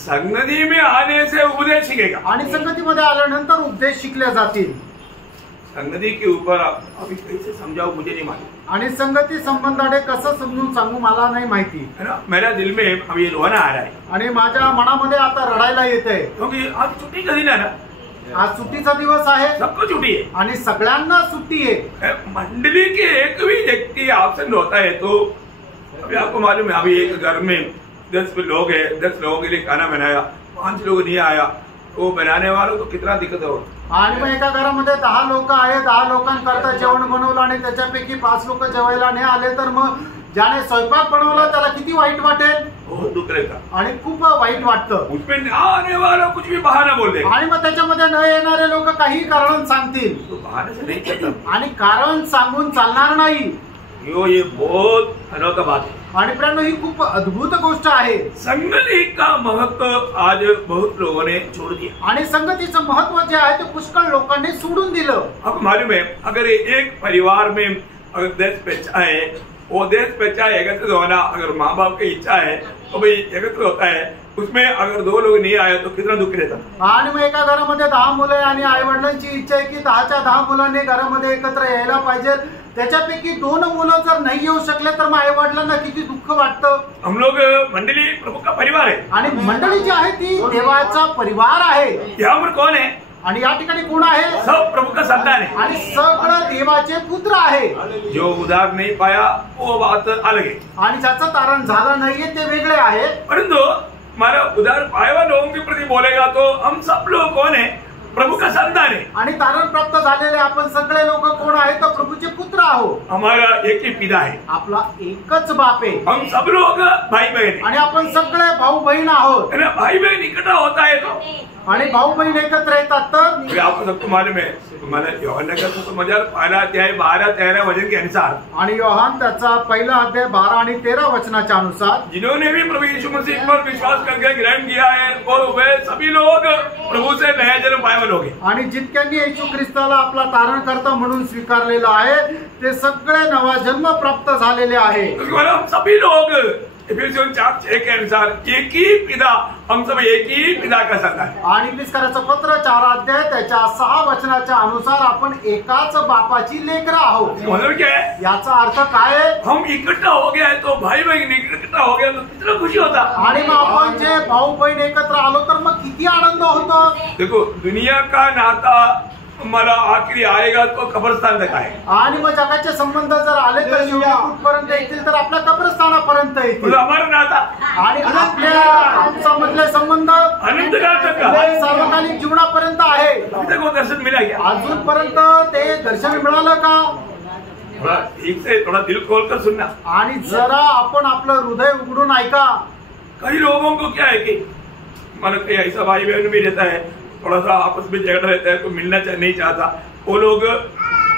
संगति में आने से उपदेश सीखेगा। आणि संगतीमध्ये आल्यानंतर उपदेश शिकले जातील। संगति के ऊपर अभी कैसे समझाओ मुझे नहीं मालूम। आणि संगती संबंधाने कसं समजून सांगू मला नाही माहिती है ना। मेरा दिल में अब ये रोना आ रहा है, आणि माझ्या मनामध्ये आता रडायला येते, क्योंकि आज छुट्टी का दिन है ना, आज सुट्टीचा दिवस आहे, सबको छुट्टी है आणि सगळ्यांना सुट्टी आहे। मंडली के एक भी व्यक्ति एब्सेंट होता है तो अभी आपको मालूम है, अभी एक घर में 10 लोग है, 10 लोगों के लिए खाना बनाया, 5 लोग नहीं आया, तो बनाने वालों को कितना दिक्कत हो। आणि मग एका घरामध्ये 10 लोक आहे, 10 लोकांकरता जेवण बनवलं आणि त्याच्यापैकी 5 लोक जेवायला नाही आले तर मग ज्याने स्वयंपाक बनवला त्याला किती वाईट वाटेल, बहुत दुख रहता। आणि खूप वाईट वाटतं। उसमें ना आने वाला कुछ भी बहाना बोल दे, आणि मग त्याच्यामध्ये न येणारे लोक काही कारण सांगतील, तो बहाने से नहीं चलता। आणि कारण सांगून चालणार नाही। ये बहुत अनोखा बात है। आणि प्रियांनो, ही खूप अद्भुत गोष्ट आहे। संगति का महत्व आज बहुत लोगों ने छोड़ दिया, आणि संगतीचं महत्व जे आहे ते पुष्कळ लोकांनी सोडून दिलं। आपको मालूम है, अगर एक परिवार में अगर 10 बच्चा है, वो 10 बच्चा एकत्रित होना अगर माँ बाप की इच्छा है तो भाई एकत्रित होता है, उसमें अगर 2 लोग नहीं आए तो कितना दुख रहता। आणि मग एका घरामध्ये 10 मुलं आहे आणि आई वडिलांची इच्छा आहे की 10च्या 10 मुलांनी घरामध्ये एकत्र यायला पाहिजे, त्याच्यापैकी 2 मुलं जर नाही येऊ शकले तर मग आई वडिलांना किती दुःख वाटतं। हम लोग मंडली प्रभु का परिवार है, आणि मंडळी जी आहे ती देवाचा परिवार आहे। यहाँ पर कौन है? आणि या ठिकाणी कोण आहे? सब प्रभु का संतान है, आणि सगळं देवाचे पुत्र आहे। जो उधार नहीं पाया वो बात अलग है, आणि ज्याचं तारण झालं नाहीये ते वेगळे आहे। परंतु हमारा उधार पाए हुआ लोगों के प्रति बोलेगा तो हम सब लोग कौन है? प्रभु का संतान है। आणि तारण प्राप्त झालेले आपण सगळे लोक कोण आहे? तर प्रभूचे पुत्र आहोत। हमारा एक ही पिता है, आपला एकच बाप आहे, हम सब लोग भाई बहन आणि आपण सगळे भाऊ बहीण आहोत। है ना। भाई बहन इकट्ठा होता है तो आणि भाऊ बहीण एकत्र येतात तर आपको सबको मालूम है, तुम्हारा यूहन्ना का सुसमाचार 12-13 वचन के अनुसार, आणि योहान त्याचा पहिला अध्याय 12 आणि 13 वचनाच्या अनुसार, जिन्होंने भी प्रभु यीशु मसीह पर विश्वास करके ग्रहण किया है और वे सभी लोग प्रभु से नया जन्म पाए हुए लोग हैं। आणि जितक्यांनी येशू ख्रिस्ताला आपला तारणकर्ता म्हणून स्वीकारलेला आहे ते सगळे नवा जन्म प्राप्त झालेले आहे। हम सभी लोग इफिसियों 4:6 के अनुसार एक ही पिता, हम सब एक ही पिता का संतान है। आणि इफिसकराचं पत्र 4 अध्याय त्याच्या 6 वचनाच्या अनुसार आपण एकाच बापाची लेकरं आहोत। मतलब क्या है? याचा अर्थ काय आहे? हम इकट्ठा हो गया है तो भाई बहन इकट्ठा हो गया तो कितना खुशी होता। आणि मग आपण जे भाऊ बहीण एकत्र आलो तर मग किती आनंद होतो। देखो, दुनिया का नाता हमारा आखिरी आएगा तो कब्रिस्तान तक आए, आणि मग जगाचे संबंध जर आले तर कुठपर्यंत येतील? तर आपल्या कब्रस्थानापर्यंत येतील। हमारा नाता आणि आपल्या मधले संबंध अनंत काल तक का, सार्वकालिक जीवनापर्यंत आहे। अभी तक वो दर्शन मिला क्या? अजूनपर्यंत ते दर्शन मिळालं का? थोड़ा ठीक से थोड़ा दिल खोल कर सुनना। आणि जरा आपण आपलं हृदय उघडून ऐका। कई लोगों को क्या है कि मतलब कहीं ऐसा भाई बहन भी रहता है, थोड़ा सा आपस में झगड़ा रहता है तो मिलना नहीं चाहता, वो लोग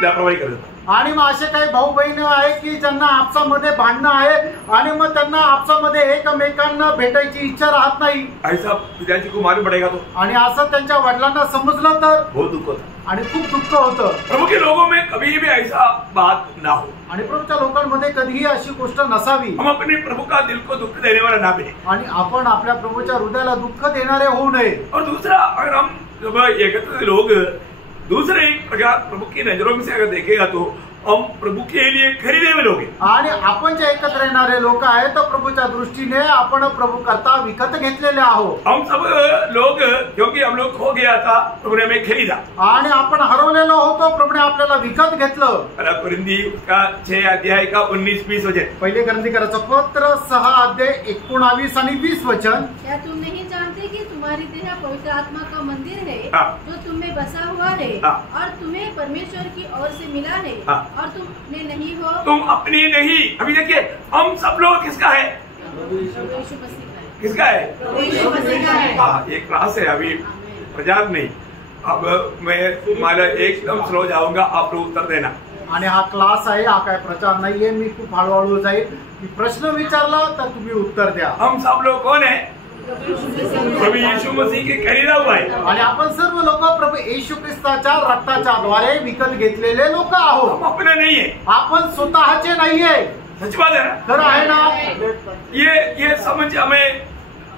लापरवाही कर देता। आणि मग असे काही भाऊ बहीण आहेत की ज्यांना आपसामध्ये भांडणं आहे आणि मग त्यांना आपसामध्ये एकमेकांना भेटायची इच्छा राहत नाही। ऐसा पिताजी को मालूम पड़ेगा तो, आणि असं त्यांच्या वडिलांना समजलं तर बहुत दुख होता। आणि खूप दुःख होतं। प्रभु के लोगों में कभी भी ऐसा बात ना हो, आणि प्रभूच्या लोकांमध्ये कधीही अशी गोष्ट नसावी। हम अपने प्रभु का दिल को दुख देने वाला ना बने, आणि आपण आपल्या प्रभूच्या हृदयाला दुःख देणारे होऊ नये। और दूसरा, अगर हम जब एकत्रित लोग दूसरे एक प्रकार प्रभु की नजरों में से अगर देखेगा तो हम प्रभु के लिए खरीदे हुए लोग हैं। आणि आपण जे एकत्र येणारे लोक आहेत तो प्रभूच्या दृष्टीने आपण प्रभु करता विकत घेतलेले आहोत। हम सब लोग क्योंकि हम लोग खो गया था, प्रभु ने हमें खरीदा आणि आपण हरवलेलो होतो, प्रभूने आपल्याला विकत घेतलं। पहला कुरिन्दी उसका 6 अध्याय का 19-20 वचन। पहिले ग्रंथीकराचं पत्र 6 अध्याय 19 आणि 20 वचन। क्या तुम नहीं जानते कि तुम्हारी देह पवित्र आत्मा का मंदिर है जो तुम में बसा हुआ है और तुम्हें परमेश्वर की ओर से मिला है और तुम अपने नहीं हो? तुम अपनी नहीं। अभी देखिए हम सब लोग किसका है? यीशु मसीह का है। किसका है? यीशु मसीह का है। हाँ, एक क्लास है अभी प्रचार नहीं। अब मैं तुम्हारा एकदम स्लो जाऊंगा, आप लोग उत्तर देना। आणि हा क्लास आहे, हा काय प्रचार नाहीये, मी खूप हळूहळू जाईल। मी प्रश्न विचारला तर तुम्ही उत्तर द्या। हम सब लोग कौन है? प्रभु यीशु मसीह के खरीदा हुआ है। आणि आपण सर्व लोक प्रभू येशू ख्रिस्ताच्या रक्ताच्या द्वारे विकत घेतलेले लोक आहोत। हम अपने नहीं है, आपण स्वतःचे नाहीये। सच बात है ना? खरं आहे ना? ये समझ हमें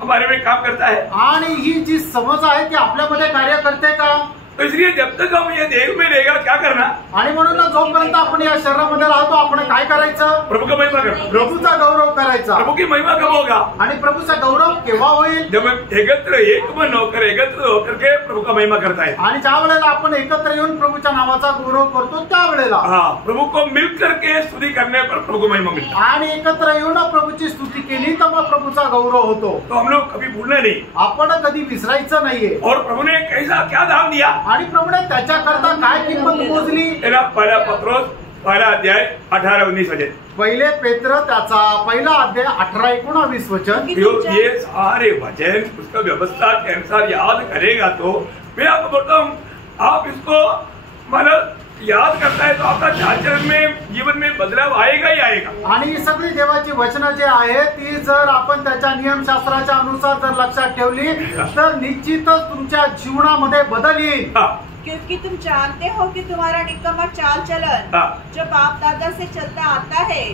हमारे में काम करता है। आणि ही जी समज आहे ती आपल्यामध्ये कार्य करते का? तो इसलिए जब तक हम ये देह में रहेगा क्या करना? आणि म्हणून जोपर्यंत आपण या शरीरामध्ये राहतो आपण काय करायचं? प्रभु का महिमा करना। प्रभूचा गौरव करायचा। प्रभु की महिमा कब होगा? आणि प्रभूचा गौरव केव्हा होईल? जब हम एक मन होकर के प्रभु का महिमा करता है। आणि ज्या वेळेला आपण एकत्र येऊन प्रभूच्या नावाचा गौरव करतो त्या वेळेला। हाँ, प्रभु को मिल करके स्तुति करने पर प्रभु को महिमा मिलता है। आणि एकत्र येऊन प्रभूची स्तुती केली तर मग प्रभूचा गौरव होतो। तो हम लोग कभी भूलना नहीं। आपण कधी विसरायचं नाहीये। और प्रभु ने कैसा क्या दान दिया? आणि प्रभूने त्याच्याकरता काय किंमत मोजली? पहला पत्रोस 1 अध्याय 18-19 वचन। पहिले पेत्र त्याचा 1 अध्याय 18-19 वचन। ये सारे वचन उसका व्यवस्था के अनुसार याद करेगा तो मैं आपको बोलता हूँ, आप इसको मतलब याद करता है तो आपका आचरण में जीवन में बदलाव आएगा ही आएगा। आणि ही सगळी देवाची वचनं जे आहेत ती जर आपण त्याच्या नियमशास्त्राच्या अनुसार जर लक्षात ठेवली तर निश्चितच तुमच्या जीवनामध्ये बदल येईल। क्योंकि तुम जानते हो कि तुम्हारा निकम्मा चाल चलन जो बाप दादा से चलता आता है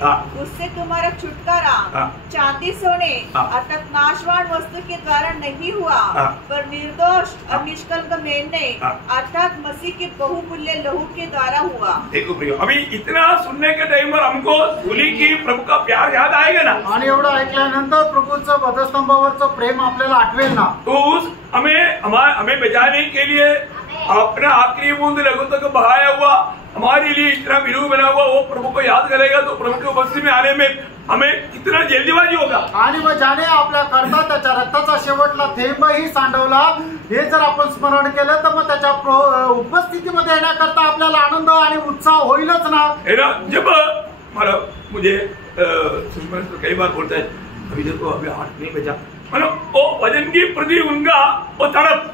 उससे तुम्हारा छुटकारा चांदी सोने अर्थात नाशवान वस्तु के कारण नहीं हुआ पर निर्दोष और निष्कलंक मेढ़े अर्थात मसीह के बहुमूल्य लहू के द्वारा हुआ। देखो प्रियो, अभी इतना सुनने के टाइम पर हमको धूली की प्रभु का प्यार याद आएगा ना? आणि एवढं ऐकल्यानंतर प्रभूचं वधस्तंभावरचं प्रेम आपल्याला आठवेल ना? तो उस हमें बचाने के लिए अपना आखिरी बूंद लहू तक बहाया हुआ हमारे लिए इतना विलू बना हुआ वो प्रभु को याद करेगा तो प्रभु की उपस्थिति में आने में हमें कितना जल्दीबाजी होगा। आणि मग ज्याने आपल्या करता त्याच्या रक्ताचा शेवटला थेंबही सांडवला हे जर आपण स्मरण केलं तर मग त्याच्या उपस्थितीमध्ये येण्याकरता आपल्याला आनंद आणि उत्साह होईलच ना? जब मुझे सुषमा कई बार बोलता है अभी देखो अभी 8 नहीं बचा, मतलब वो वजन की प्रति उनका वो तड़प।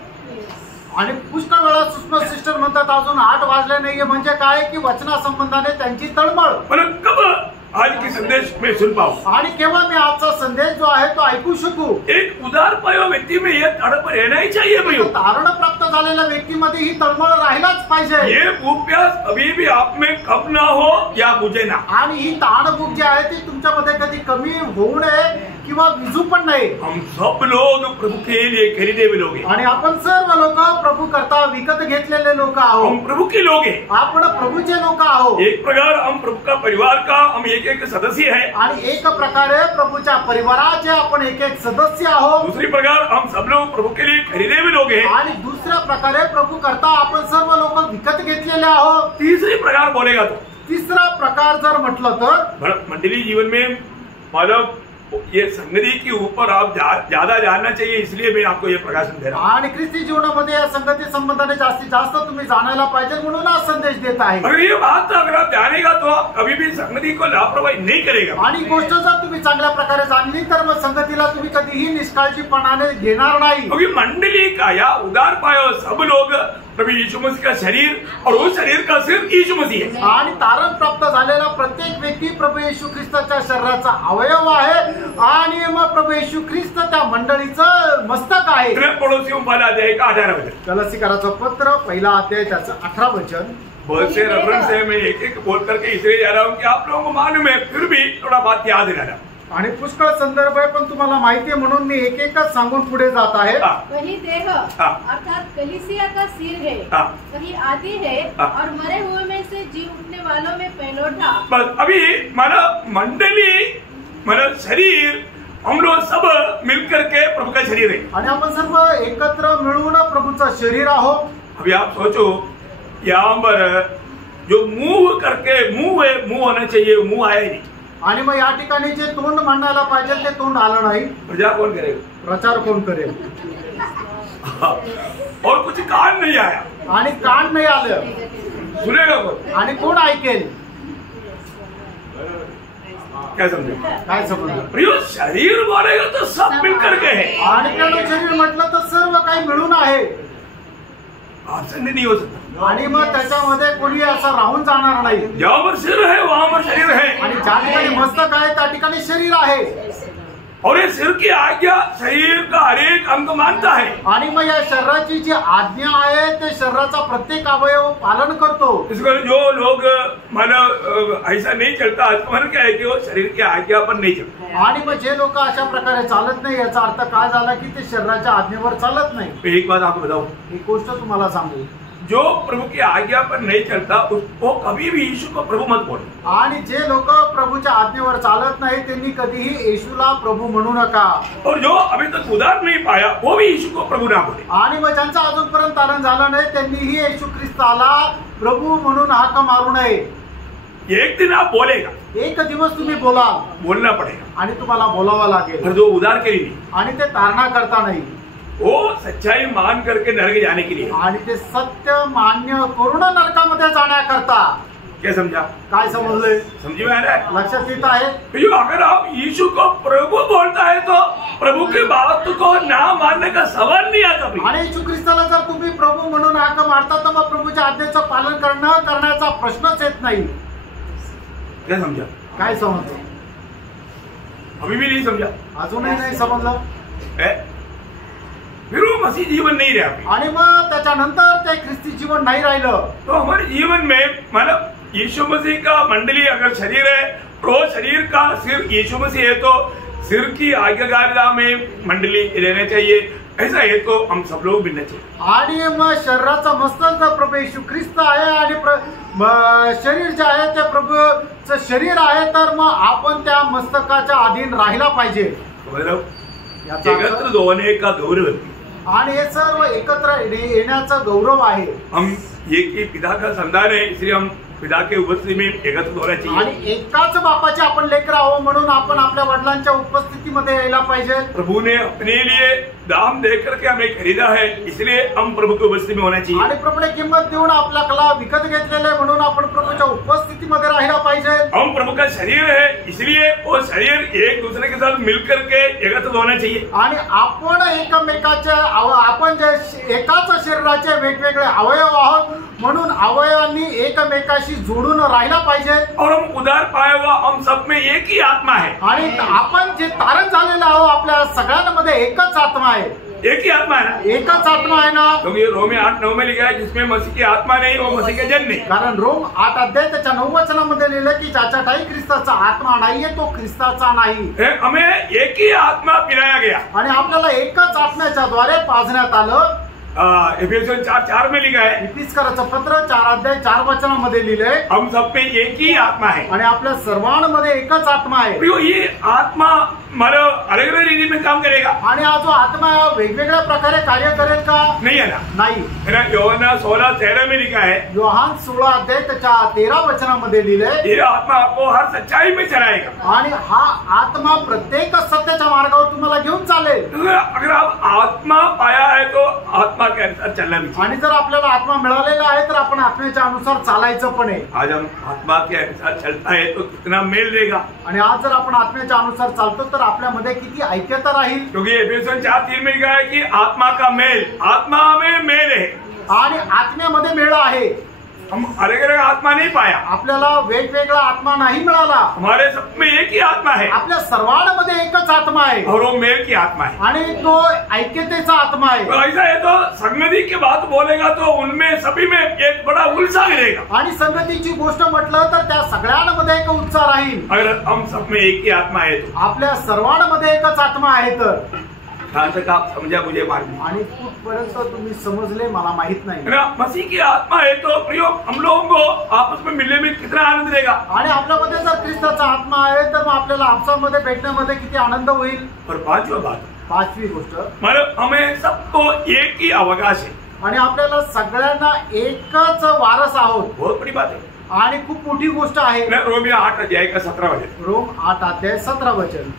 आणि पुष्कळ वेळा सुषमा सिस्टर म्हणतात अजून 8 वाजले नाहीये, म्हणजे काय की वचना संबंधाने त्यांची तळमळ। मतलब कब आज की संदेश में सुन पाऊं आणि केव्हा मी आजचा संदेश जो आहे तो ऐकू शकू? एक उदार पायो व्यक्ति में ये तड़प रहना ही चाहिए भाई। तारण प्राप्त झालेल्या व्यक्तीमध्ये ही तळमळ राहिलाच पाहिजे। ये भूख प्यास कभी भी आप में कम ना हो या बुझे ना। आणि ही ताणभूक जी आहे ती तुमच्यामध्ये कधी कमी होऊ नये किंवा विजू पण नाही। हम सब लोग प्रभु के लिए खरीदे हुए लोग हैं। आणि आपण सर्व लोक प्रभू करता विकत घेतलेले लोक आहोत। हम प्रभु के लोग हैं। आपण प्रभूचे लोक आहोत। एक प्रकार हम प्रभु का परिवार का हम एक सदस्य है। आणि एक प्रकारे प्रभूच्या परिवाराचे आपण एक सदस्य आहोत। दूसरी प्रकार हम सब लोग प्रभु के लिए खरीदे हुए लोग हैं। आणि दुसऱ्या प्रकारे प्रभू करता आपण सर्व लोक विकत घेतलेले आहोत। तीसरी प्रकार बोलेगा तो तिसरा प्रकार जर म्हटलं तर मंडली जीवन में मतलब ये संगति के ऊपर आप ज्यादा जानना चाहिए, इसलिए मैं आपको ये प्रकाशन दे रहा हूँ। आणि ख्रिस्ती जीवनामध्ये या संगती संबंधाने जास्तीत जास्त तुम्ही जाणायला पाहिजे म्हणून हा संदेश देत आहे। अगर ये बात अगर आप जानेगा तो आप कभी भी संगति को लापरवाही नहीं करेगा। आणि गोष्ट जर तुम्ही चांगल्या प्रकारे जाणली तर मग संगतीला तुम्ही कधीही निष्काळजीपणाने घेणार नाही। क्योंकि मंडली का या उदार पायो सब लोग प्रभु यीशु मसीह का शरीर और उस शरीर का सिर्फ यीशु मसीह है। आणि तारण प्राप्त झालेला प्रत्येक व्यक्ती प्रभू येशू ख्रिस्ताच्या शरीराचा अवयव आहे आणि मग प्रभू येशू ख्रिस्त त्या मंडळीचं मस्तक आहे। पड़ोसियों वाला अध्याय का 18 वचन। कलसीकराचं पत्र 1 अध्याय त्याचं 18 वचन। बहुत से रेफरेंस है, मैं एक बोल करके इसलिए जा रहा हूँ कि आप लोगों को मालूम है, फिर भी थोड़ा बात याद दिलाना। आणि पुष्कळ संदर्भ आहे, पण तुम्हाला माहिती आहे म्हणून मी एक एकच सांगून पुढे जात आहे. वही देह अर्थात कलीसिया का सिर है, वही आदि है और मरे हुए में से जी उठने वालों में पहलौठा. बस अभी माना मंडली माना शरीर हम लोग सब मिलकर के प्रभु का शरीर है. आणि आपण सर्व एकत्र मिळून प्रभूचं शरीर आहोत. अभी आप सोचो यहाँ पर जो मुंह करके मुंह है, मुंह होना चाहिए, मुंह आया ही नहीं. आणि मग या ठिकाणी जे तोंड मांडायला पाहिजे ते तोंड आलं नाही. प्रचार कौन करेगा? प्रचार कोण करेल? और कुछ कान नहीं आया, आणि कान नाही आलं, सुनेगा कौन? आणि कोण ऐकेल? क्या समझे? काय समजलं? प्रियो शरीर बोलेगा तो सब मिलकर के है. आणि त्यानं शरीर म्हटलं तर सर्व काही मिळून आहे. आपसे नहीं हो सकता. आणि मग त्याच्यामध्ये कोणी असं राहून जाणार नाही. जहाँ पर सिर है वहाँ पर शरीर है. आणि ज्या ठिकाणी मस्तक आहे त्या ठिकाणी शरीर आहे. और ये सिर की आज्ञा शरीर का हर एक अंग मानता है. आणि मग या शरीराची जी आज्ञा आहे ते शरीराचा प्रत्येक अवयव पालन करतो. इसको जो लोग माना ऐसा नहीं चलता, इसका मतलब क्या है कि वो शरीर की आज्ञा पर नहीं चलता. आणि मग जे लोक अशा प्रकारे चालत नाही याचा अर्थ काय झाला की ते शरीराच्या आज्ञेवर चालत नाही. एक बात आपको बताऊं, एक गोष्ट तुम्हाला सांगू, जो प्रभु की आज्ञा पर नहीं चलता उसको कभी भी यीशु को प्रभु मत बोल. आणि जे लोक प्रभूच्या आज्ञेवर चालत नाही त्यांनी कधीही येशूला प्रभू म्हणू नका. और जो अभी तक उधार नहीं पाया वो भी यीशु को प्रभु ना बोले. आणि मग ज्यांचं अजूनपर्यंत तारण झालं नाही त्यांनीही येशू ख्रिस्ताला प्रभू म्हणून हाक मारू नये. एक दिन आप बोलेगा, एक दिवस तुम्ही बोलाल, बोलना पड़ेगा. आणि तुम्हाला बोलावं लागेल. और जो उधार के लिए आणि ते तारणा करता नाही, वो सच्चाई मान करके नरक जाने के लिए. आणि ते सत्य मान्य करून नरकामध्ये जाण्याकरता. क्या समझा? काय समजले? समझ में आ रहा है? लक्षात येत आहे? तो अगर आप यीशु को प्रभु बोलता है तो प्रभु की बात को ना मानने का सवाल नहीं आता. आणि येशू ख्रिस्ताला जर तुम्ही प्रभू म्हणून हाक मारता तर मग प्रभूच्या आज्ञेचं पालन करण्याचा प्रश्नच येत नाही. क्या समझा? काय समजलं? अभी भी नहीं समझा? अजूनही नाही समजलं? फिर वो मसीह जीवन नहीं रहा. आणि मग त्याच्यानंतर ते ख्रिस्ती जीवन नाही राहिलं. तो हमारे जीवन में मतलब यीशु मसीह का मंडली अगर शरीर है तो शरीर का सिर यीशु मसीह है तो सिर की आज्ञाकारिता में मंडली रहना चाहिए. ऐसा है तो हम सब लोग मिलना चाहिए. आणि मग शरीराचं मस्तक जर प्रभू येशू ख्रिस्त आहे आणि शरीर जे आहे ते प्रभूचं शरीर आहे तर मग आपण त्या मस्तकाच्या अधीन राहिला पाहिजे. मतलब एकत्र होने का गौरव. आणि हे सर्व एकत्र येण्याचा गौरव आहे. हम एक ही पिता का संतान है इसलिए हम पिता के उपस्थिति में एकत्रित होना चाहिए. आणि एकाच बापाचे आपण लेकर आहोत म्हणून आपण आपल्या वडिलांच्या उपस्थितीमध्ये यायला पाहिजे. प्रभु ने अपने लिए दाम दे करके हमें खरीदा है इसलिए हम प्रभु की उपस्थिति में होना चाहिए. आणि प्रभूने किंमत देऊन आपल्याला विकत घेतलेले म्हणून आपण प्रभूच्या उपस्थितीमध्ये राहिला पाहिजे. हम प्रभु का शरीर है इसलिए वो शरीर एक दूसरे के साथ मिलकर के एकत्रित होना चाहिए. आणि आपण एकमेकाच्या आपण जे एकाच शरीराचे वेगवेगळे अवयव आहोत म्हणून अवयवांनी एकमेकाशी जोडून राहिला पाहिजे. और हम उधार पाया हुआ हम सब में एक ही आत्मा है. आणि आपण जे तारण झालेलं आहोत आपल्या सगळ्यांमध्ये एकच आत्मा आहे. एक ही आत्मा है ना. एकच आत्मा आहे ना. क्योंकि रोमी 8:9 में लिखा है जिसमें मसीह की आत्मा नहीं वो मसीह के जन नहीं. कारण रोम 8 अध्याय त्याच्या 9 वचनामध्ये लिहिलं की ज्याच्या ठाई ख्रिस्ताचा आत्मा नाहीये तो ख्रिस्ताचा नाही. हमें एक ही आत्मा पिलाया गया. आणि आपल्याला एकच आत्म्याच्या द्वारे पाजण्यात आलं. एफेसियन 4:4 में लिखा है. इफिसकराचं पत्र 4 अध्याय 4 वचनामध्ये लिहिलंय हम सब में एक ही आत्मा है. आणि आपल्या सर्वांमध्ये एकच आत्मा आहे. ये आत्मा मारो अलग अलग रीति में काम करेगा. आणि हा जो आत्मा वेगवेगळ्या प्रकारे कार्य करेल का? नहीं है ना. नाही. योहन्ना 16:13 में लिखा है. योहान 16 अध्याय त्याच्या 13 वचनामध्ये लिहिलंय. ये आत्मा आपको हर सच्चाई में चलाएगा. आणि हा आत्मा प्रत्येक सत्याच्या मार्गावर तुम्हाला घेऊन चालेल. अगर आप आत्मा पाया है तो आत्मा के अनुसार चलना भी. आणि जर आपल्याला आत्मा मिळालेला आहे तर आपण आत्म्याच्या अनुसार चालायचं पण आहे. आज हम आत्मा के अनुसार चलता है तो कितना मेल देगा. आणि आज जर आपण आत्म्याच्या अनुसार चालतो तर आपल्यामध्ये किती ऐक्यता राहील. क्योंकि एफेसियन 4:3 में लिखा है कि आत्मा का मेल, आत्मा में मेल है. आणि आत्म्यामध्ये मेळ आहे. हम अलग अलग आत्मा नहीं पाया, आपल्याला वेगवेगळा आत्मा नाही मिळाला, हमारे सब में एक ही आत्मा है आपल्या सर्वांमध्ये एकच आत्मा आहे और वो मेल की आत्मा है। आणि तो ऐक्यतेचा आत्मा आहे। तो ऐसा है तो संगति की बात बोलेगा तो उनमें सभी में एक बड़ा उत्साह मिलेगा। आणि संगतीची गोष्ट म्हटलं तर त्या सगळ्यांमध्ये एक उत्साह राहील। अगर हम सब में एक ही आत्मा है तो आपल्या सर्वांमध्ये एकच आत्मा आहे तर कहाँ तक आप समझा मुझे मालूम आणि कुठपर्यंत तुम्ही समजले मला माहित नाही। है ना। मसीह की आत्मा है तो प्रियो हम लोगों को आपस में मिलने में कितना आनंद देगा। आणि आपल्यामध्ये जर ख्रिस्ताचा आत्मा आहे तर मग आपल्याला आपसामध्ये भेटण्यामध्ये किती आनंद होईल। और पांचवा बात, पाचवी गोष्ट मतलब हमें सबको एक ही अवकाश है। आणि आपल्याला सगळ्यांना एकच वारस आहोत। बहुत बड़ी बात है आणि खूप मोठी गोष्ट आहे। रोमियो 8 अध्याय का 17 वचन। रोम 8 अध्याय 17 वचन।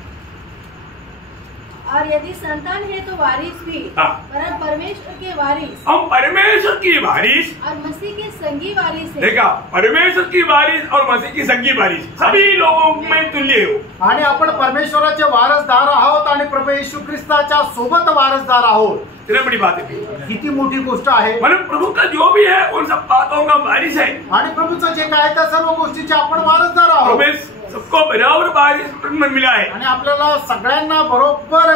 और यदि संतान है तो वारिस भी, हाँ। पर परमेश्वर के वारिस हम परमेश्वर की वारिस और मसीह के संगी वारिस है। देखा, परमेश्वर की वारिस और मसीह की संगी वारिस सभी लोगों में तुल्य हो। आणि आपण परमेश्वराचे वारसदार आहोत आणि प्रभू येशू ख्रिस्ताच्या सोबत वारसदार आहोत। इतनी बड़ी बात है, किती मोठी गोष्ट आहे। मतलब प्रभु का जो भी है उन सब बातों का वारिस है। आणि प्रभूचं जे काय त्या सर्व गोष्टीचे आपण वारसदार आहोत। हमें सबको बराबर वारिस मिला है आणि आपल्याला सगळ्यांना बरोबर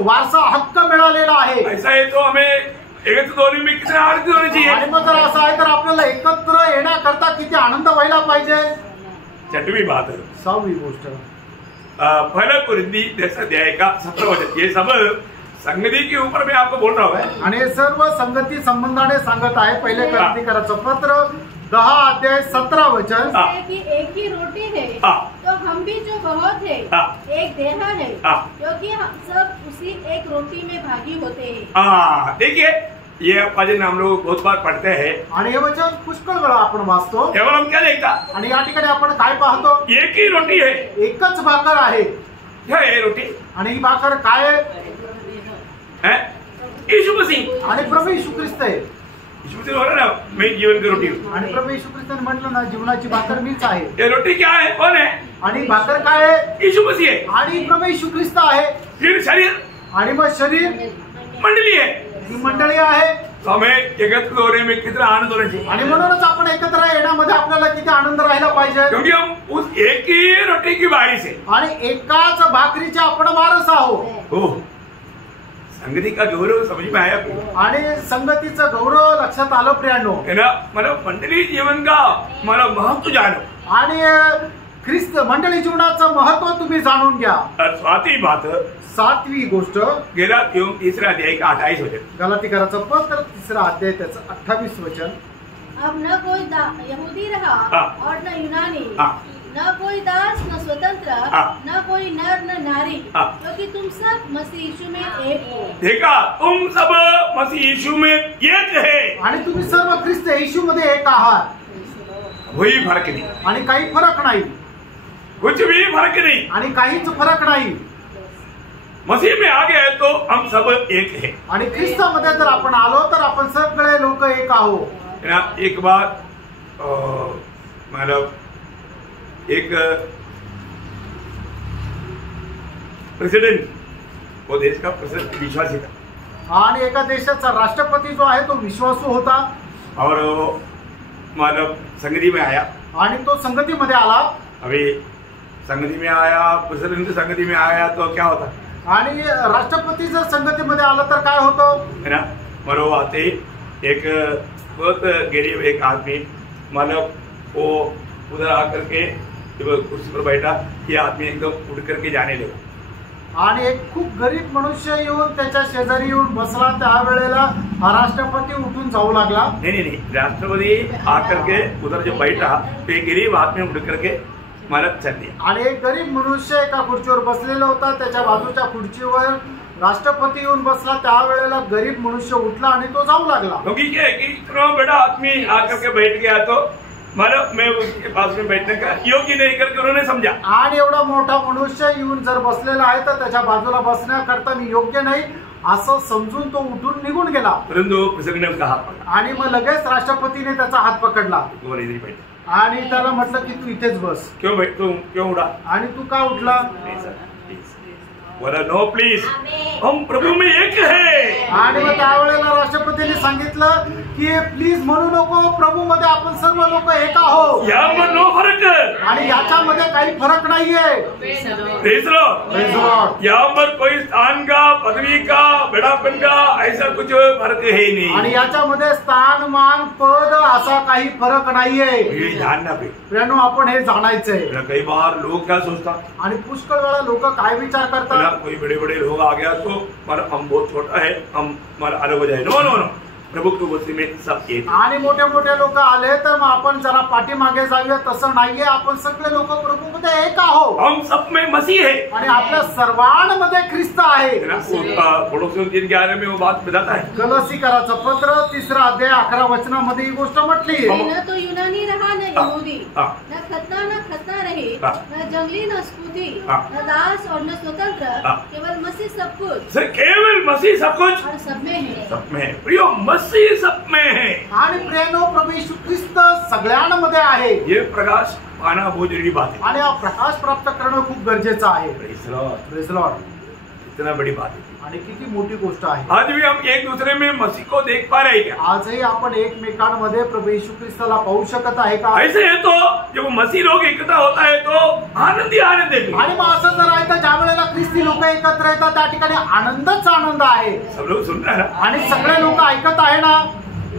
वारसा हक्क मिळालेला आहे। ऐसा है तो हमें एकत्र होने में कितना आनंद होना चाहिए। आणि मग जर असं आहे तर आपल्याला एकत्र येण्याकरता किती आनंद व्हायला पाहिजे। छठवीं बात है 6वी गोष्ट, पहला कुरिन्थी 10 अध्याय का 17 वचन। ये सब संगति के ऊपर मैं आपको बोल रहा हूँ। आणि सर्व संगती संबंधाने सांगत आहे। पहिले कोरिन्थीकराचं पत्र 10 अध्याय 17 वचन। जैसे कि एक ही रोटी है तो हम भी जो बहुत है एक देह है, क्योंकि हम सब उसी एक रोटी में भागी होते हैं। देखिए ये वचन हम लोग बहुत बार पढ़ते हैं आणि हे वचन पुष्कळ वेळा आपण वाचतो। केवल हम क्या देखता, आणि या ठिकाणी आपण काय पाहतो, एक ही रोटी है, एकच भाकर आहे। क्या है रोटी? आणि ही भाकर काय है? यीशु मसीह। आणि प्रभू येशू ख्रिस्त आहे। यीशु मसीह बोला ना, मैं जीवन की रोटी हूँ। आणि प्रभू येशू ख्रिस्ताने म्हटलं ना, जीवनाची भाकर मीच आहे। ये रोटी क्या है, कौन है? आणि भाकर काय आहे? यीशु मसीह है। आणि प्रभू येशू ख्रिस्त आहे। फिर शरीर आणि मग शरीर मंडली है, ही मंडळी आहे। तो हमें एकत्र होने में कितना आनंद होना चाहिए। आणि म्हणूनच आपण एकत्र येण्यामध्ये आपल्याला किती आनंद राहिला पाहिजे, क्योंकि हम उस एक ही रोटी की वारिस है। आणि एकाच भाकरीचे आपण वारस आहोत। ओह, संगति का गौरव समझ में आया आपको? आणि संगतीचं गौरव लक्षात आलं प्रियांनो। है ना, मतलब मंडली जीवन का मतलब महत्व जानो। आणि ख्रिस्त मंडळी जीवनाचं महत्व तुम्ही जाणून घ्या। और सातवीं बात, 7वी गोष्ट, गलातियों 3 अध्याय का 28 वचन। गलातीकराचं पत्र 3 अध्याय त्याचं 28 वचन। अब न कोई यहूदी रहा और न यूनानी, न कोई दास न स्वतंत्र, न कोई नर न नारी, क्योंकि तुम सब मसीह यीशु में एक हो। देखा, तुम सब मसीह यीशु में एक है। आणि तुम्ही सर्व ख्रिस्त येशू मध्ये एक आहात। वही फर्क नहीं, आणि काही फरक नाही, कुछ भी फर्क नहीं। आणि काहीच फरक नाही। मसीह में आ गए तो हम सब एक है। आणि ख्रिस्तामध्ये जर आपण आलो तर आपण सगळे लोक एक आहोत। है ना, एक बार मतलब एक प्रेसिडेंट, वो देश का प्रेसिडेंट विश्वासी था। आणि एका देशाचा राष्ट्रपती जो आहे तो विश्वासू होता। और मतलब संगति में आया, आणि तो संगतीमध्ये आला। अभी संगति में आया, प्रेसिडेंट संगति में आया तो क्या होता? आणि राष्ट्रपती जर संगतीमध्ये आला तर काय होतं, है ना। मरो आते एक बहुत गरीब एक आदमी, मतलब वो उधर आकर के कुर्सी पर बैठा, ये आदमी एकदम उठ करके जाने लगा। आणि एक खूप गरीब मनुष्य येऊन त्याच्या शेजारी येऊन बसला। त्यावेळेला हा राष्ट्रपती उठून जाऊ लागला। नहीं, राष्ट्रपति आकर के उधर जो बैठा तो एक गरीब आदमी उठ करके मतलब चल दिया। आणि एक गरीब मनुष्य एका खुर्चीवर बसलेला होता, त्याच्या बाजूच्या खुर्चीवर राष्ट्रपती येऊन बसला। त्यावेळेला गरीब मनुष्य उठला आणि तो जाऊ लागला। क्योंकि क्या है कि इतना बड़ा आदमी आकर के बैठ गया तो मतलब मैं उसके पास में बैठने का योग्य नहीं करके उन्होंने समझा। आणि एवढा मोठा मनुष्य येऊन जर बसलेला आहे तर त्याच्या बाजूला बसण्याकरता मी योग्य नाही असं समजून तो उठून निघून गेला। परंतु प्रेसिडेंट ने कहा, आणि मग लगेच राष्ट्रपतीने त्याचा हात पकडला वो इधर ही बैठ। आणि त्याला म्हटलं की तू इथेच बस। क्यों उड़ा? आणि तू का उठला? बोला नो प्लीज, हम प्रभु में एक है। आणि मग त्यावेळेला राष्ट्रपतीने सांगितलं की प्लीज म्हणू नको प्रभू मध्ये आपण सर्व लोक एक आहोत यामध्ये नो फर्क आणि याच्यामध्ये काही फरक नाहीये. Praise the Lord. Praise the Lord. यहाँ पर कोई स्थान का, पदवी का, बड़ापन का ऐसा कुछ फर्क है ही नहीं. आणि याच्यामध्ये स्थान मान पद असा काही फरक नाहीये. ये जानना भी. प्रियानो आपण हे जाणायचंय. कई बार लोग क्या सोचता, आणि पुष्कळ वेळा लोक काय विचार करतात, कोई बड़े बड़े लोग आ गया तो हम बहुत छोटा है, हम अलग हो जाए. नो नो नो, प्रभु की उपस्थिति में सब एक. आणि मोठे मोठे लोक आले तर मग आपण जरा पाठीमागे जाऊया, तसं नाहीये. आपण सगळे लोक प्रभू मध्ये एक आहोत. हम सब में मसीह है आणि आपल्या सर्वांमध्ये ख्रिस्त आहे. पड़ोसियों 3:11 में वो बात बताता है. कलसीकराचं पत्र 3 अध्याय 11 वचनामध्ये ही गोष्ट म्हटली आहे. न तो यूनानी रहा न यहूदी, न खतना रहे, न जंगली न स्कूती, न दास और न स्वतंत्र, केवल मसीह सब कुछ. केवल मसीह सब कुछ और सब में है. सब में है. प्रियो मसीह सब में है. आणि प्रेनो प्रभू येशू ख्रिस्त सगळ्यांमध्ये आहे. ये प्रकाश पाना बहुत जरूरी बात है. आणि हा प्रकाश प्राप्त करणं खूप गरजेचं आहे. Praise the Lord. Praise the Lord. इतना बड़ी बात है. आणि किती मोठी गोष्ट आहे. आज भी हम एक दूसरे में मसीह को देख पा रहे हैं क्या? आजही आपण एकमेकांमध्ये प्रभू येशू ख्रिस्ताला पाहू शकत आहे का? ऐसे है तो जब मसीह लोग एकत्र होता है तो आनंद ही आनंद है. आणि मग असं जर आहे तर ज्या वेळेला ख्रिस्ती लोक एकत्र येतात त्या ठिकाणी आनंदच आनंद आहे. सब लोग सुन रहे हैं ना? आणि सगळे लोक ऐकत आहे ना.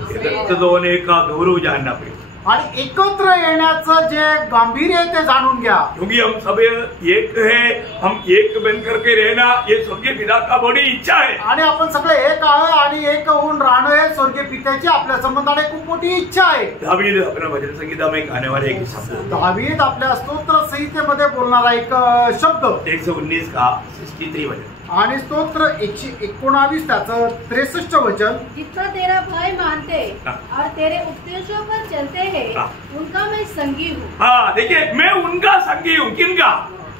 एकत्र होने का गौरव जानना पड़ेगा. आणि एकत्र येण्याचं जे गांभीर्य आहे ते जाणून घ्या. क्योंकि हम सब एक है, हम एक बन करके रहना ये स्वर्गीय पिता का बड़ी इच्छा है. आणि आपण सगळे एक आहोत आणि एक होऊन राहणं हे स्वर्गीय पित्याची आपल्या संबंधाने खूप मोठी इच्छा आहे. दावीद अपना भजन संगीता में गाने वाले एक शब्द, दावीद आपल्या स्तोत्र संहितेमध्ये बोलणारा एक शब्द 119 का 63 वचन. आणि स्तोत्र 119 त्याचं 63 वचन. जितना तेरा भय मानते और तेरे उपदेशों पर चलते हैं, उनका मैं संगी हूँ. हाँ देखिए, मैं उनका संगी हूँ. किनका?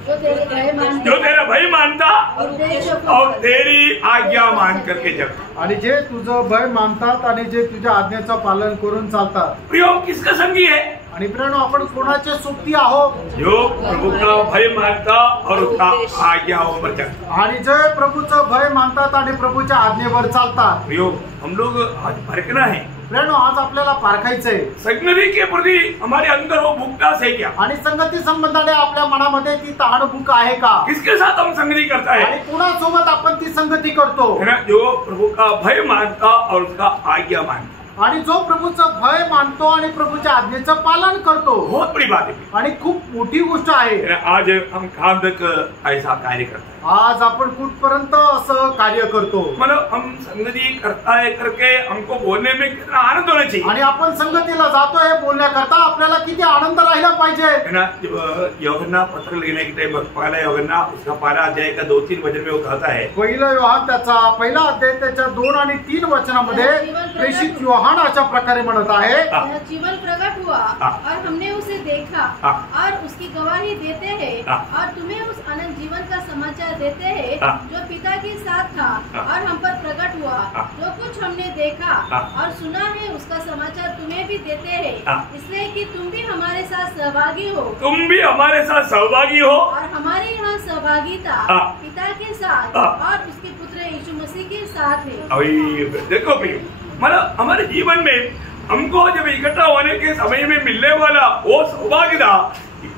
जो तेरे भय मानते, जो तेरा भय मानता उपदेशों और पर तेरी आज्ञा मान करके चलता. आणि जे तुझं भय मानतात आणि जे तुझ्या आज्ञेचं पालन करून चालतात. प्रियो, हम किसका संगी है? आणि प्रियानो आपण कोणाचे सोबती आहोत? जो प्रभु का भय मानता और उसका आज्ञाओं पर चलता. आणि जे प्रभूचं भय मानतात आणि प्रभूच्या आज्ञेवर चालतात. प्रियो, हम लोग आज भड़कना है. प्रियानो आज आपल्याला पारखायचंय. संगति के प्रति हमारे अंदर वो भूखदास है क्या? आणि संगती संबंधाने आपल्या मनामध्ये ती तहानभूक आहे का? किसके साथ हम संगति करता है? आणि कुणासोबत आपण ती संगती करतो? है ना? जो प्रभु का भय मानता और उसका आज्ञा मानता. आणि जो प्रभूचं भय मानतो आणि प्रभूच्या आज्ञेचं पालन करतो. बहुत बड़ी बात है. आणि खूप मोठी गोष्ट आहे. है ना? आज हम कहाँ तक ऐसा कार्य करते हैं? आज आपण कुठपर्यंत असं कार्य करतो? मतलब हम संगति करता है करके हमको बोलने में कितना आनंद होना चाहिए. आणि आपण संगतीला जातोय बोलण्याकरता आपल्याला किती आनंद राहिला पाहिजे. है ना? जब यूहन्ना पत्र लिखने के टाइम पहला यूहन्ना उसका 12 अध्याय का 2-3 वचन में वो कहता है. पहिलं योहान त्याचा पहिला अध्याय त्याच्या 2 आणि 3 वचनामध्ये प्रेषित योहान अशा प्रकारे म्हणत आहे. यह जीवन प्रकट हुआ और हमने उसे देखा और उसकी गवाही देते हैं और तुम्हें उस अनंत जीवन का समाचार देते हैं जो पिता के साथ था और हम पर प्रकट हुआ. जो कुछ हमने देखा और सुना है उसका समाचार तुम्हें भी देते हैं, इसलिए कि तुम भी हमारे साथ सहभागी हो. तुम भी हमारे साथ सहभागी हो. और हमारे यहाँ सहभागिता पिता के साथ और उसके पुत्र यीशु मसीह के साथ है. अभी देखो भाई, मतलब हमारे जीवन में हमको जब इकट्ठा होने के समय में मिलने वाला वो सौभाग्यता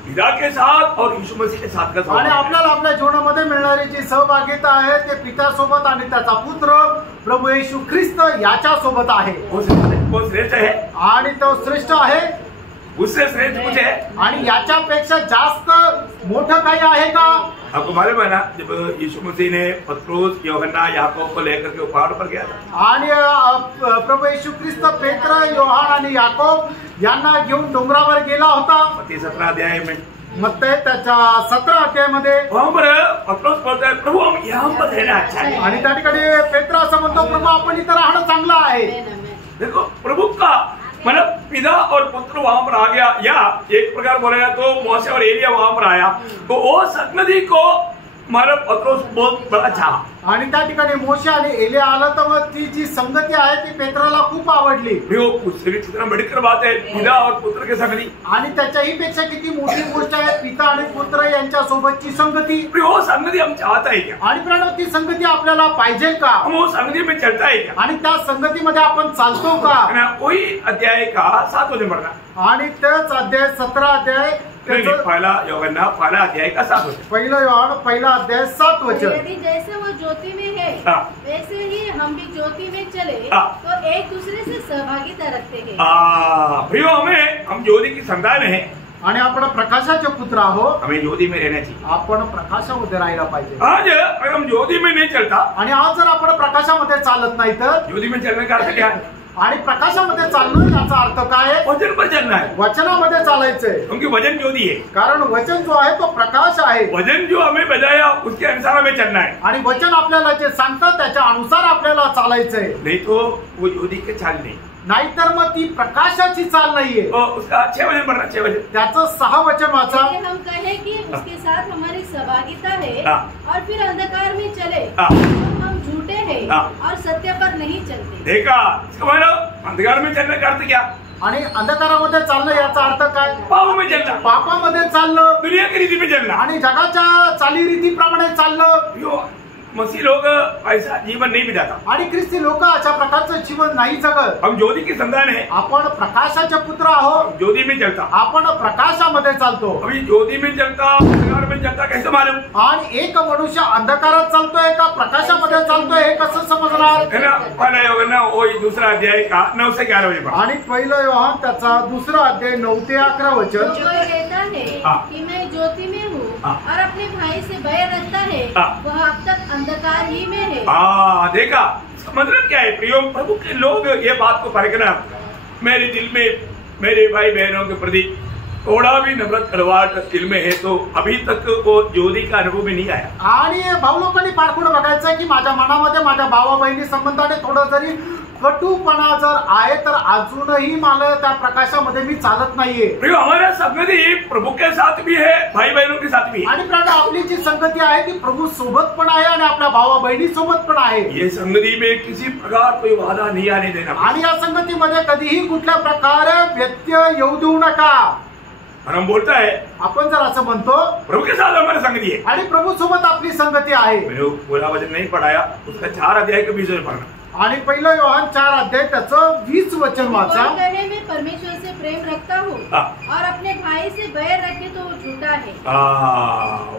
पिता के साथ और यीशु मसीह के साथ का. आणि आपल्याला आपल्या जीवनामध्ये मिळणारी जी सहभागिता आहे ते पित्यासोबत आणि त्याचा पुत्र प्रभू येशू ख्रिस्त याच्या सोबत आहे. वो श्रेष्ठ है. आणि तो श्रेष्ठ आहे. उससे श्रेष्ठ कुछ है? आणि याच्यापेक्षा जास्त मोठं काही आहे का? आपको मालूम है ना, जब यीशु मसीह ने पत्रोस, यूहन्ना, याकूब को लेकर के पहाड़ पर गया था. आणि प्रभू येशू ख्रिस्त पेत्र, योहान आणि याकोब यांना घेऊन डोंगरावर गेला होता. मत्ती 17 अध्याय में मत्ती त्याच्या 17 अध्यायामध्ये वहां पर पत्रोस बोलता है, प्रभु हम यहाँ पर रहना अच्छा है. आणि त्या ठिकाणी पेत्र असं म्हणतो, प्रभू आपण इथं राहणं चांगलं आहे. देखो, प्रभु का मतलब पिता और पुत्र वहां पर आ गया, या एक प्रकार बोलेगा तो मौसे और एलिया वहां पर आया, तो वो संगति को हमारा पत्रोस बहुत बड़ा था। आणि त्या ठिकाणी मोशे आणि एलिया आला तर मग ती जी संगती आहे ती पेत्राला खूप आवडली। प्रियो, उससे भी कितना बड़ी बात है, पिता और पुत्र के संगति। आणि त्याच्याही पेक्षा किती मोठी गोष्ट आहे पिता आणि पुत्र यांच्या सोबतची संगती। प्रियो, संगति हम चाहता है क्या? आणि प्रणव, ती संगती आपल्याला पाहिजे का? हम वो संगति में चलता है क्या? आणि त्या संगतीमध्ये आपण चालतो का? है ना? वही अध्याय का 7 वचन पढ़ना। आणि तेच अध्याय 17 अध्याय नहीं, पहला यूहन्ना पहला अध्याय का 7 वचन। पहिला योहान पहिला अध्याय 7 वचन। यदि जैसे वो ज्योति में है वैसे ही हम भी ज्योति में चले तो एक दूसरे से सहभागिता रखते हैं। प्रियो, हम ज्योति की संतान है आणि आपण प्रकाशाचे पुत्र आहोत। हमें ज्योति में रहना चाहिए। आपण प्रकाशामध्ये राहायला पाहिजे। आज अगर हम ज्योति में नहीं चलता, आणि आज जर आपण प्रकाशामध्ये चालत नाही तर ज्योति में चलने का अर्थ क्या है? आणि प्रकाशामध्ये चालणं याचा अर्थ काय आहे? वचन पर चलना है, वचनामध्ये चालायचंय। क्योंकि वचन ज्योति है। कारण वचन जो आहे तो प्रकाश आहे। वचन जो हमें बताया उसके अनुसार हमें चलना है। आणि वचन आपल्याला जे सांगतात त्याच्या अनुसार आपल्याला चालायचंय। नहीं तो वो ज्योति के चाल नहीं। नाहीतर मग ती प्रकाशाची चाल नाहीये। उसका 6 वचन पढ़ना, 6 वचन। त्याचं 6 वचन वाचा। यदि हम कहें कि उसके साथ हमारी सहभागिता है और फिर अंधकार में चले तो हम झूठे हैं और सत्य पर नहीं चलते। देखा, इसका मतलब अंधकार में चलने का अर्थ क्या? आणि अंधकारामध्ये चालणं याचा अर्थ काय? पाप में चलना, पापामध्ये चाललं, दुनिया की रीति में चलना आणि जगाच्या चालीरीतीप्रमाणे चाललं। यो मसीह लोग ऐसा जीवन नहीं बिताता। आणि ख्रिस्ती लोक अशा प्रकारचं जीवन नाही जगत। हम ज्योति की संतान है, आपण प्रकाशाचे पुत्र आहोत। ज्योति में चलता, आपण प्रकाशामध्ये चालतो। अभी ज्योति में चलता, अंधकार में चलता, कैसे मालूम? आणि एक मनुष्य अंधकारात चालतोय का प्रकाशामध्ये चालतोय हे कसं समजणार? है ना? पहला यूहन्ना वही दूसरा अध्याय का 9 से 11 वचन पढ़ा। आणि पहिलं योहान त्याचा 2 अध्याय 9 ते 11 वचन। जो कोई कहता है कि मैं ज्योति में हूँ और अपने भाई से बैर रखता है वह अब तक अंधकार ही में है। देखा, इसका मतलब क्या है? प्रियो, प्रभु के लोग ये बात को परखना, मेरे दिल में मेरे भाई बहनों के प्रति थोड़ा भी नफरत कड़वाहट दिल में है तो अभी तक वो ज्योति का अनुभव में नहीं आया। आणि भाऊ लोकांनी पारखून बघायचं की माझ्या मनामध्ये माझ्या भावा बहिणी संबंधाने थोडं जरी कटुपणा जर आहे तर अजूनही मला त्या प्रकाशामध्ये मी चालत नाहीये। प्रियो, हमारा संगति प्रभु के साथ भी है, भाई बहनों के साथ भी है। आणि प्रभू आपली जी संगती आहे ती प्रभू सोबत पण आहे आणि आपल्या भावा बहिणी सोबत पण आहे। ये संगति में किसी प्रकार कोई बाधा नहीं आने देना। आणि या संगतीमध्ये कधीही कुठल्या प्रकारे व्यत्यय येऊ देऊ नका। और हम बोलता है आपण जर असं म्हणतो प्रभु के साथ हमारी संगति है आणि प्रभू सोबत आपली संगती आहे। मैंने पूरा वचन नहीं पढ़ाया, उसका 4 अध्याय के 20 वचन पढ़ना। आणि पहिलं योहान 4 अध्याय त्याचं 20 वचन वाचा। कोई कहे मैं परमेश्वर से प्रेम रखता हूँ और अपने भाई से बैर रखे तो वो झूठा है।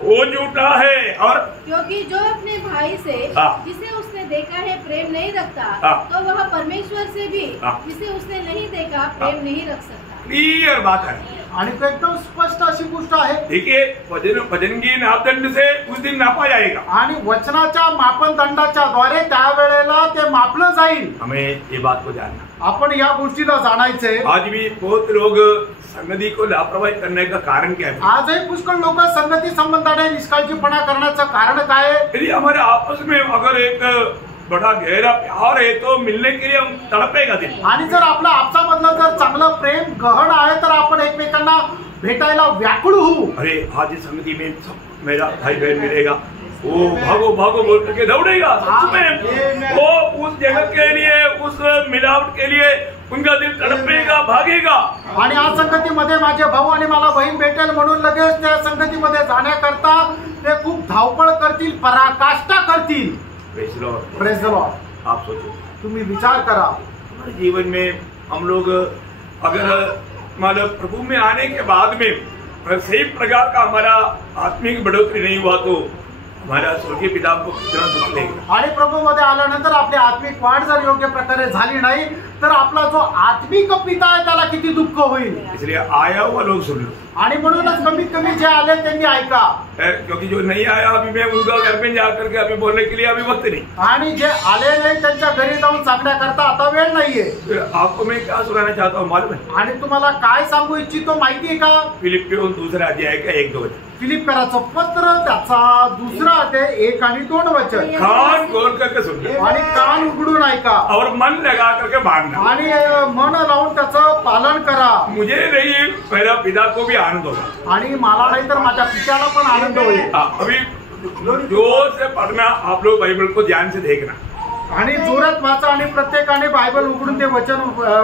वो झूठा है। और क्योंकि जो अपने भाई से जिसे उसने देखा है प्रेम नहीं रखता तो वह परमेश्वर से भी जिसे उसने नहीं देखा प्रेम नहीं रख सकता। क्लियर बात है आणि तो एकदम स्पष्ट अशी गोष्ट आहे। देखिए, वचन की नापदंड से उस दिन नापा जाएगा आणि वचनाच्या मापनदंडाच्या द्वारे त्यावेळेला ते मापलं जाईल। हमें ये बात को जानना, आपण या गोष्टीला जाणायचंय। आज भी बहुत लोग संगति को लापरवाही करने का कारण क्या है? आजही पुष्कळ लोक संगती संबंधाने निष्काळजीपणा करण्याचं कारण काय आहे? यदि हमारे आपस में अगर एक बड़ा गहरा प्यार है तो मिलने के लिए हम तड़पेगा दिल। आणि जर आपला आपसामधलं जर चांगलं प्रेम गहन आहे तर आपण एकमेकांना भेटायला व्याकुळ होऊ। अरे आज इस संगति में सब मेरा भाई बहन मिलेगा, वो भागो भागो बोल करके दौड़ेगा। सच में वो उस जगह के लिए, उस मिलावट के लिए उनका दिल तड़पेगा, भागेगा। आणि आज संगतीमध्ये माझे भाऊ आणि मला बहीण भेटेल म्हणून लगेच त्या संगतीमध्ये जाण्याकरता ते खूप धावपळ करतील, पराकाष्ठा करतील। Praise the Lord. आप सोचो, तुम्ही विचार करा, हमारे जीवन में हम लोग अगर मतलब प्रभु में आने के बाद में सही प्रकार का हमारा आत्मिक बढ़ोतरी नहीं हुआ तो हमारा स्वर्गीय पिता को कितना दुख देगा। आणि प्रभूमध्ये आल्यानंतर आपली आत्मिक वाढ जर योग्य प्रकारे झाली नाही तर आपला जो आत्मिक पिता आहे त्याला किती दुःख होईल। इसलिए आया हुआ लोग सुन लो, आणि म्हणूनच कमीत कमी जे आले त्यांनी ऐका, क्योंकि जो नहीं आया अभी मैं उनका घर में जाकर के अभी बोलने के लिए अभी वक्त नहीं। आणि जे आले नाही त्यांच्या घरी जाऊन सांगण्याकरता आता वेळ नाहीये। आपको मैं क्या सुनाना चाहता हूँ मालूम है? आणि तुम्हाला काय सांगू इच्छितो माहिती आहे का? फिलिपियों 2 अध्याय का 1-2 वचन। फिलिपियराचं पत्र त्याचा 2 अध्याय 1 आणि 2 वचन। कान खोल करके सुनना आणि कान उघडून ऐका और मन लगा करके मानना आणि मन लावून त्याचं पालन करा। मुझे नहीं, मेरा पिता को भी आनंद होगा आणि मला नाही तर माझ्या पित्याला पण आनंद होईल। अभी जोर से पढ़ना, आप लोग बाइबल को ध्यान से देखना, आणि जोरात वाचा आणि प्रत्येकाने बायबल उघडून ते वचन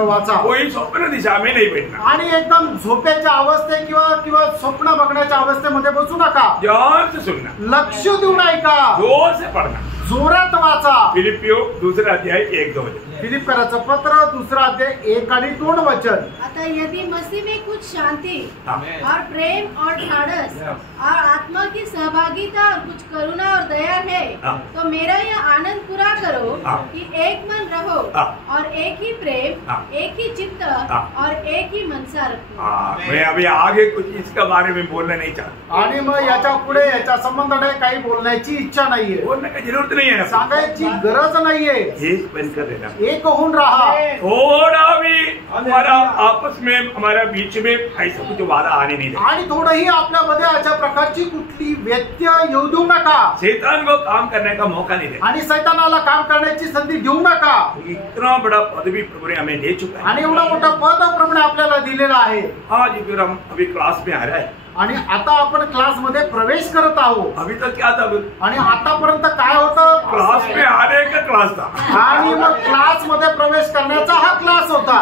वाचा. कोई स्वप्न दिशा में नहीं बैठना, आणि एकदम झोपेच्या अवस्थेत किंवा स्वप्न बघण्याच्या अवस्थेमध्ये बसू नका. ध्यान से सुनना, लक्ष देऊन ऐका, जोर से पढ़ना. जोरात वाचा. फिलिपियो 2 अध्याय 1-2 वचन. फिलिप्पियराचं पत्र 2 अध्याय 1 आणि 2 वचन. अतः यदि मसीह में कुछ शांति हाँ। और प्रेम और ढाढ़स और आत्मा की सहभागिता और कुछ करुणा और दया है, हाँ। तो मेरा यह आनंद पूरा करो हाँ। कि एक मन रहो हाँ। और एक ही प्रेम, हाँ। एक ही चित्त हाँ। और एक ही मनसा रखो. मैं अभी आगे कुछ इसके बारे में बोलना नहीं चाहता, आणि मग याच्या पुढे याच्या संबंधाने काही बोलण्याची इच्छा नाहीये, बोलने की जरूरत नहीं है. सांगायची गरज नाहीये. एक बंद कर देना, एक होऊन राहा. थोड़ा भी हमारा आपस में, हमारा बीच में ऐसा कुछ वादा आने नहीं देना. आणि थोडंही आपल्यामध्ये अशा प्रकारची कुठली व्यत्यय येऊ देऊ नका. शैतान को काम करने का मौका नहीं देना. आणि सैतानाला काम करण्याची संधी देऊ नका. इतना बड़ा पदवी प्रभु ने हमें दे चुका है. आणि एवढा मोठा पद प्रभूने आपल्याला दिलेला आहे. आज फिर हम अभी क्लास में आ रहा है. आणि आता आपण क्लासमध्ये प्रवेश करत आहोत. अभी तक क्या था? आणि आतापर्यंत काय होतं? क्लास में आने का क्लास था. आणि मग क्लास मध्ये प्रवेश करण्याचा हा क्लास होता.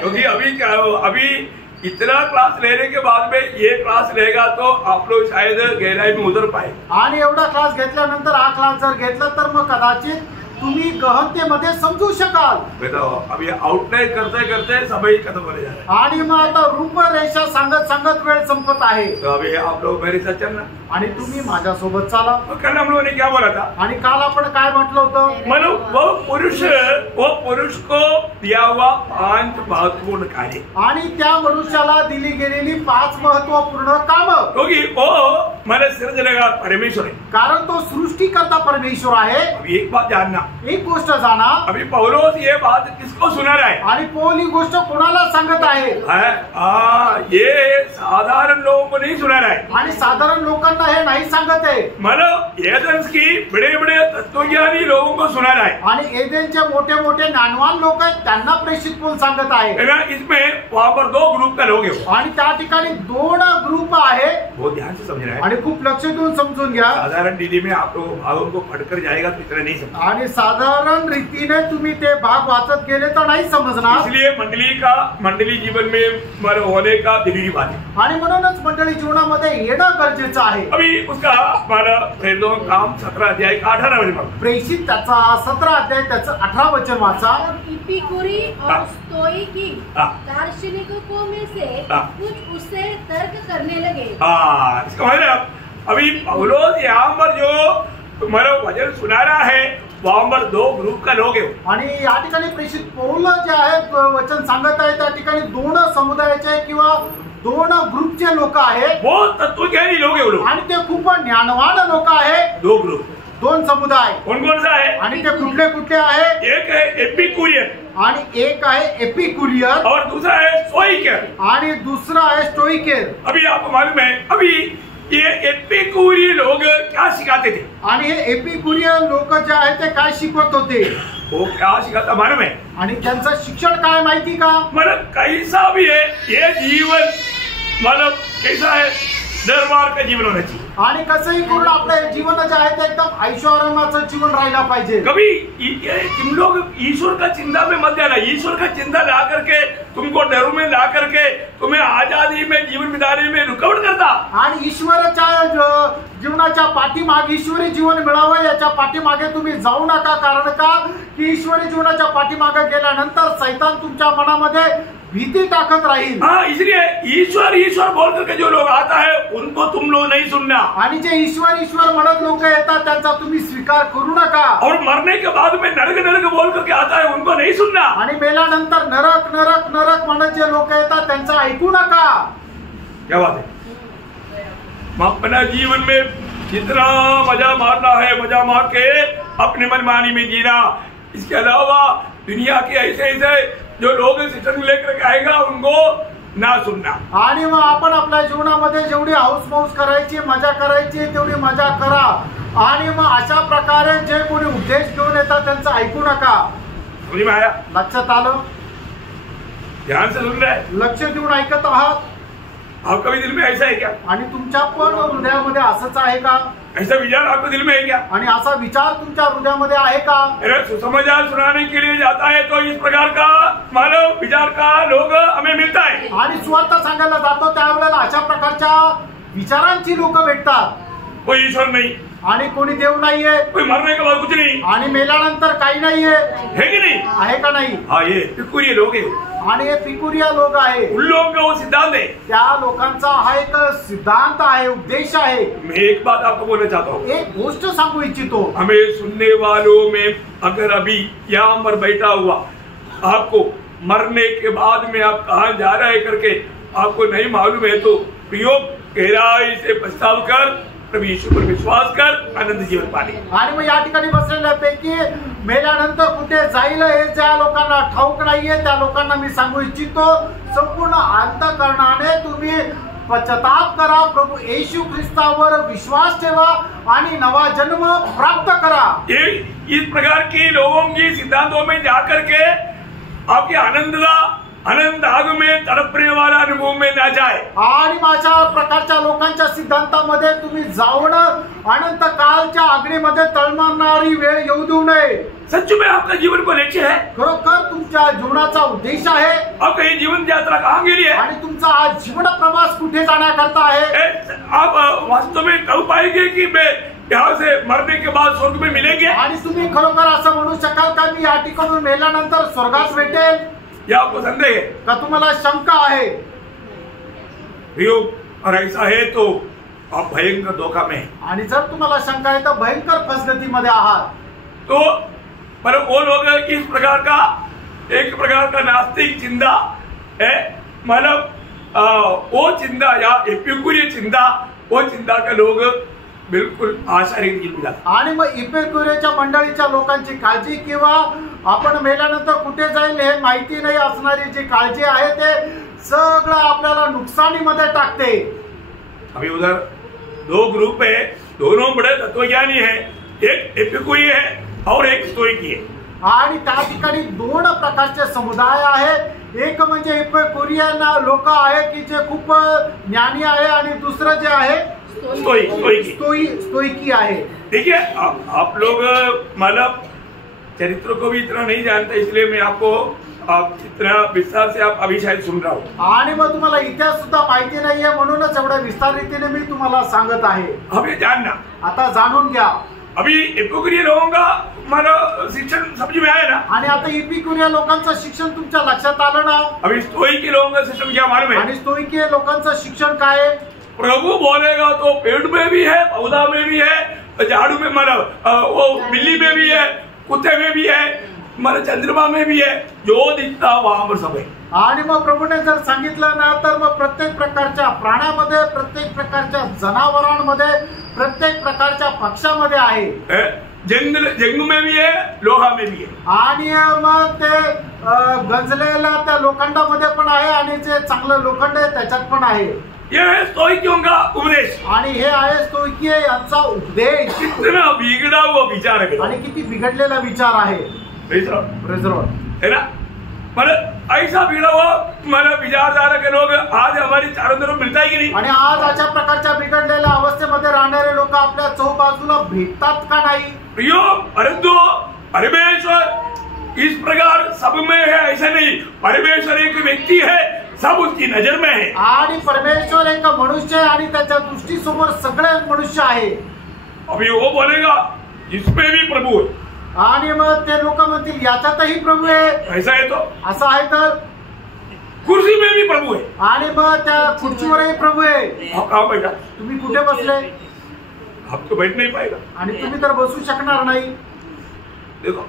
क्योंकि अभी क्या, अभी इतना क्लास लेने के बाद में ये क्लास लेगा तो आप लोग शायद गहराई में उतर पाए. आणि एवढा क्लास घेतल्यानंतर हा क्लास जर घेतला तर मग कदाचित तुम्ही गहनतेमध्ये समजू शकाल. अभी आउटलाइन करते करते समय खत्म होने जा रहा है. आणि मग आता रूपरेषा सांगत सांगत वेळ संपत आहे. तो अभी आप लोग मेरे साथ चलना. आणि तुम्ही माझ्यासोबत चाला. कल हम लोगों ने क्या बोला था? आणि काल आपण काय म्हटलं होतं? मनु वो पुरुष को दिया हुआ 5 महत्वपूर्ण कार्य. आणि त्या मनुष्याला दिली गेलेली 5 महत्वपूर्ण कामं. क्योंकि वो हमारे सृजनेगा परमेश्वर है. कारण तो सृष्टिकर्ता परमेश्वर आहे. अभी एक बात जानना, एक गोष्ट जाणा. अभी पौलोस ये बात किसको सुना रहा है? आणि पौल ही गोष्ट कोणाला सांगत आहे? ये साधारण लोगों को नहीं सुना रहा है. आणि साधारण लोकांना हे नाही सांगत आहे. मतलब एथेंस की बड़े बड़े तत्वज्ञानी लोगों को सुना रहा है. आणि एथेन्सचे मोठे मोठे ज्ञानवान लोक आहेत त्यांना प्रेषित पौल सांगत आहे. इसमें वहां पर 2 ग्रुप का लोग है. आणि त्या ठिकाणी 2 ग्रुप आहे. वो ध्यान से समझ रहा है. आणि खूप लक्ष देऊन समजून घ्या. साधारण दीदी में आप लोग भागों को पढ़कर जाएगा तो इतना नहीं समझ. आणि साधारण रीतीने तुम्ही ते भाग वाचत गेले तर नाही समजणार. इसलिए मंडली जीवन में होने का जरूरी बात है. आणि म्हणूनच मंडळी जीवनामध्ये येणं गरजेचं आहे. अभी उसका हमारा प्रेरितों का काम 17 अध्याय का 18 वचन. प्रेषित त्याचा 17 अध्याय त्याचं 18 वचन वाचा. इपिकुरी और स्तोईकी दार्शनिकों में से कुछ उससे तर्क करने लगे. इसका मतलब अभी पौलोस यहाँ पर जो तुम्हारा वचन सुना रहा है वहां पर 2 ग्रुप का लोग है. आणि या ठिकाणी प्रेषित पौल जे आहे वचन सांगत आहे त्या ठिकाणी 2 समुदायाचे किंवा 2 ग्रुपचे लोक आहेत. वो तत्वज्ञानी लोग है. आणि ते खूप ज्ञानवान लोक आहेत. 2 ग्रुप, 2 समुदाय. कौन कौन सा है? आणि ते कुठले कुठले आहे? एक है एपिक्यूरियन आणि एक आहे एपिक्युरियन और दूसरा है स्टोइकर आणि दुसरा आहे स्टोइकर. अभी आपको मालूम है, अभी ये एपिक्यूरी लोग क्या सिखाते थे? आणि हे एपिक्युरियन लोक जे आहेत ते काय शिकवत होते? वो क्या सिखाता मालूम है? आणि त्यांचं शिक्षण काय माहिती का? मतलब कैसा भी है ये जीवन, मतलब कैसा है, दरबार का जीवन होना चाहिए. आणि कसंही करून आपलं जीवन जे आहे ते एकदम ऐश्वर्याचं जीवन राहिला पाहिजे. कभी तुम लोग ईश्वर का चिंता में मत जाना. ईश्वर का चिंता ला करके तुमको डरू में ला करके तुम्हें आजादी में जीवन बिताने में रुकावट करता. आणि ईश्वराच्या जीवनाच्या पाठीमागे ईश्वरी जीवन मिळावं याच्या पाठीमागे तुम्ही जाऊ नका. कारण का की ईश्वरी जीवनाच्या पाठीमागे गेल्यानंतर सैतान तुमच्या मनामध्ये भीती टाकत राहील. हाँ, इसलिए ईश्वर बोल करके जो लोग आता है उनको तुम लोग नहीं सुनना. आणि जे ईश्वर म्हणत लोक येतात त्यांचा तुम्ही स्वीकार करू नका. और मरने के बाद में नरक बोल करके आता है उनको नहीं सुनना. आणि मेल्यानंतर नरक नरक नरक म्हणत जे लोक येतात त्यांचं ऐकू नका. क्या बात है? अपना जीवन में जितना मजा मारना है मजा मार के अपने मनमानी में जीना. इसके अलावा दुनिया के ऐसे जो लोग सिस्टम लेकर आएगा उनको ना सुनना. आणि मग आपण आपल्या जीवनामध्ये जेवढी हाऊस मौस करायची, मजा करायची तेवढी मजा करा. आणि मग अशा प्रकारे जे कोणी उद्देश घेऊन येतात त्यांचं ऐकू नका. समझ में आया? लक्षात आलं? ध्यान से सुन रहे हैं? लक्ष देऊन ऐकत आहात? आपका भी दिल में ऐसा है क्या? आणि तुमच्या पण हृदयामध्ये असंच आहे का? ऐसा विचार आपके दिल में है क्या? आणि असा विचार तुमच्या हृदयामध्ये आहे का? अरे सुसमाचार सुनाने के लिए जाता है तो इस प्रकार का मानव विचार का लोग हमें मिलता है। आणि सुवार्ता सांगायला जातो त्यावेळेला अशा प्रकारच्या विचारांची लोक भेटतात। कोई ईश्वर नहीं, आणि कोणी देव नाहीये, कोई मरने के बाद कुछ नहीं, आणि मेल्यानंतर काही नाहीये, है कि नहीं? आहे का नाही? हाँ, ये पिकुरिये लोग हैं, आणि हे पिकुरिया लोक आहे। उन लोगों का वो सिद्धांत है। त्या लोकांचा हा एक सिद्धांत आहे, उपदेश आहे। मैं एक बात आपको बोलना चाहता हूँ, एक गोष्ट सांगू इच्छितो। हमें सुनने वालों में अगर अभी यहाँ पर बैठा हुआ आपको मरने के बाद में आप कहाँ जा रहे हैं करके आपको नहीं मालूम है तो प्रियो गहराई से पछताव कर प्रभु यीशु पर विश्वास कर आनंद जीवन पाने। आणि मग या ठिकाणी बसलेल्यापैकी मेल्यानंतर कुठे जाईल हे ज्या लोकांना ठाऊक नाहीये त्या लोकांना मी सांगू इच्छितो, संपूर्ण अंतःकरणाने तुम्ही पश्चाताप करा, प्रभु येशू ख्रिस्तावर विश्वास ठेवा आणि नवा जन्म प्राप्त करा। ये इस प्रकार की लोगों की सिद्धांतों में जाकर के आपके अनंत आग में तड़पने वाला अनुभव में ना जाए। आणि अशा प्रकारच्या लोकांच्या सिद्धांतामध्ये तुम्ही जाऊन अनंत कालच्या अग्नीमध्ये तळमळणारी वेळ येऊ देऊ नये। सच में आपका जीवन को लक्ष्य है, खरोखर तुमच्या जीवनाचा उद्देश आहे, आपका ये जीवन यात्रा कहाँ के लिए है? आणि तुमचा हा जीवन प्रवास कुठे जाण्याकरता आहे? आप वास्तव में कह पाएंगे कि मैं यहाँ से मरने के बाद स्वर्ग में मिलेंगे? आणि तुम्ही खरोखर असं म्हणू शकाल का मी या ठिकाणून मेल्यानंतर स्वर्गात भेटेल? या आपको संदेह है का तुम्हाला शंका आहे? और ऐसा है तो आप भयंकर धोखा में है। आणि जर तुम्हाला शंका आहे तर भयंकर फसगतीमध्ये आहात। तो पर वो लोग इस प्रकार का एक प्रकार का नास्तिक चिंता है, मतलब वो चिंता या एपिक्यूरियन चिंता, वो चिंता के लोग बिल्कुल आशा रहित जीवन जगतात। आणि मग इपिक्यूरियच्या मंडळीच्या लोकांची काळजी किंवा आपण मेल्यानंतर कुठे जाईल हे माहिती नाही असणारी जी काळजी आहे ते सगळं आपल्याला नुकसानीमध्ये टाकते। अभी उधर दो ग्रुप है, दोनों बड़े तत्वज्ञानी है, एक एपिक्यूरी है और एक स्टोइकी है। आणि त्या ठिकाणी दोन प्रकारचे समुदाय आहे, एक म्हणजे इपिक्यूरियन लोक आहे की जे खूप ज्ञानी आहे आणि दुसरं जे आहे स्टोइकी आहे। देखिए आप लोग मतलब चरित्र को भी इतना नहीं जानते, इसलिए मैं आपको इतना विस्तार से आप अभी शायद सुन रहा हूँ। आणि मग तुम्हाला इतिहास सुद्धा माहिती नाहीये म्हणूनच एवढ्या विस्तार रीतीने मी तुम्हाला सांगत आहे। अब ये जानना, आता जाणून घ्या। अभी एपिक्यूरियन लोगों का मतलब शिक्षण समझ में आया ना? आणि आता इपिक्यूरियन लोकांचं शिक्षण तुमच्या लक्षात आलं ना? अभी स्टोइकी लोगों का शिक्षण क्या मालूम है? आणि स्टोइकी लोकांचं शिक्षण काय आहे? प्रभु बोलेगा तो पेड़ में भी है, पौधा में भी है, झाड़ू में मतलब वो बिल्ली में भी है, कुत्ते में भी है, मतलब चंद्रमा में भी है, जो दिखता वहां पर सब है। आणि मग प्रभूने जर सांगितलं ना तर मग प्रत्येक प्रकारच्या प्राण्यामध्ये, प्रत्येक प्रकारच्या जनावरांमध्ये, प्रत्येक प्रकारच्या पक्षामध्ये आहे। जंगल में भी है, लोहा में भी है। आणि मग ते गंजलेल्या त्या लोखंडामध्ये पण आहे आणि जे चांगलं लोखंड आहे त्याच्यात पण आहे। ये है स्टोइकियों का उपदेश। आणि हे आहे स्टोइकी यांचा उपदेश। कितना बिगड़ा हुआ विचार है आणि किती बिघडलेला विचार आहे। है ना? मतलब ऐसा बिगड़ा हुआ मतलब विचारधारा के लोग आज हमारी चारों तरफ मिलता है कि नहीं? आणि आज अशा प्रकारच्या बिघडलेल्या अवस्थेमध्ये राहणारे लोक आपल्या चौबाजूला भेटतात का नाही? प्रियो परमेश्वर इस प्रकार सब में है ऐसा नहीं, परमेश्वर एक व्यक्ति है, सब उसकी नजर में है। आणि परमेश्वर एक मनुष्य आहे आणि त्याच्या दृष्टीसमोर सगळे मनुष्य आहे। अभी वो बोलेगा जिसमें भी प्रभु है, आणि मग ते लोक म्हणतील याच्यातही प्रभू आहे। ऐसा है तो असं आहे तर कुर्सी में भी प्रभु है, आणि मग त्या खुर्चीवरही प्रभू आहे। आप कहाँ बैठा? तुम्ही कुठे बसले? आप तो बैठ नहीं पाएगा। आणि तुम्ही तर बसू शकणार नाही। देखो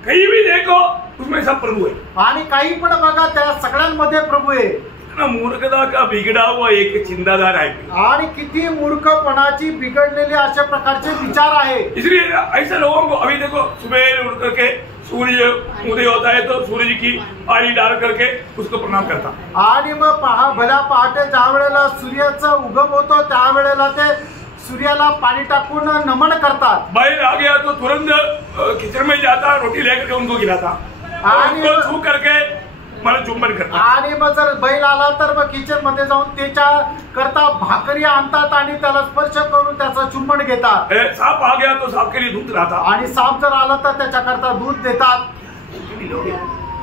कहीं भी देखो उसमें सब प्रभु है, आणि काही पण बघा त्या सगळ्यांमध्ये प्रभू आहे। इतना मूर्खता का बिगड़ा हुआ एक चिंताधार है, आणि किती मूर्खपणाची बिघडलेली अशा प्रकारचे विचार आहे। इसलिए ऐसे लोगों को अभी देखो सुबह उठ करके सूर्य उदय होता है तो सूर्य की पानी डाल करके उसको प्रणाम करता। आणि मग भल्या पहाटे ज्या वेळेला सूर्याचा उगम होतो त्यावेळेला ते सूर्याला पाणी टाकून नमन करतात। बैल आ गया तो तुरंत किचन में जाता, रोटी लेकर के उनको गिराता, उनको छू करके मला चुंबन करतात. आणि मग जर बैल आला तर मग किचन मध्ये जाऊन त्याच्या करता भाकरी आणतात आणि त्याला स्पर्श करून त्याचं चुंबन घेतात. सांप आ गया तो सांप के लिए दूध लाता. आणि साप जर आला तर त्याच्याकरता दूध देतात.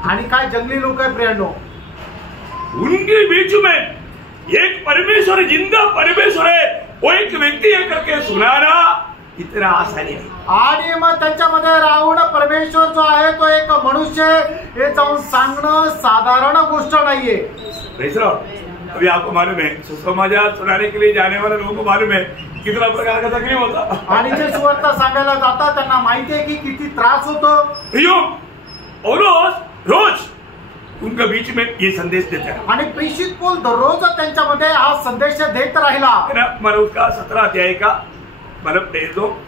आणि काय जंगली लोक आहे प्रियांनो, उनके बीच में एक परमेश्वर, जिंदा परमेश्वर है, वो एक व्यक्ति है करके सुनाना इतना आसान नहीं. आणि मग त्याच्यामध्ये राहून परमेश्वर जो आहे तो एक मनुष्य हे जाऊन सांगणं साधारण गोष्ट नाहीये. अभी आपको मालूम है सुसमाचार सुनाने के लिए जाने वाले लोगों को मालूम है कितना प्रकार का तकलीफ होता. आणि जे सुवार्ता सांगायला जातात त्यांना माहिती आहे की किती त्रास होतो. रोज उनका बीच में ये संदेश देते हैं. आणि प्रेषित पौल दररोज त्यांच्यामध्ये हा संदेश देत राहिला. मतलब उसका 17 अध्याय का, मतलब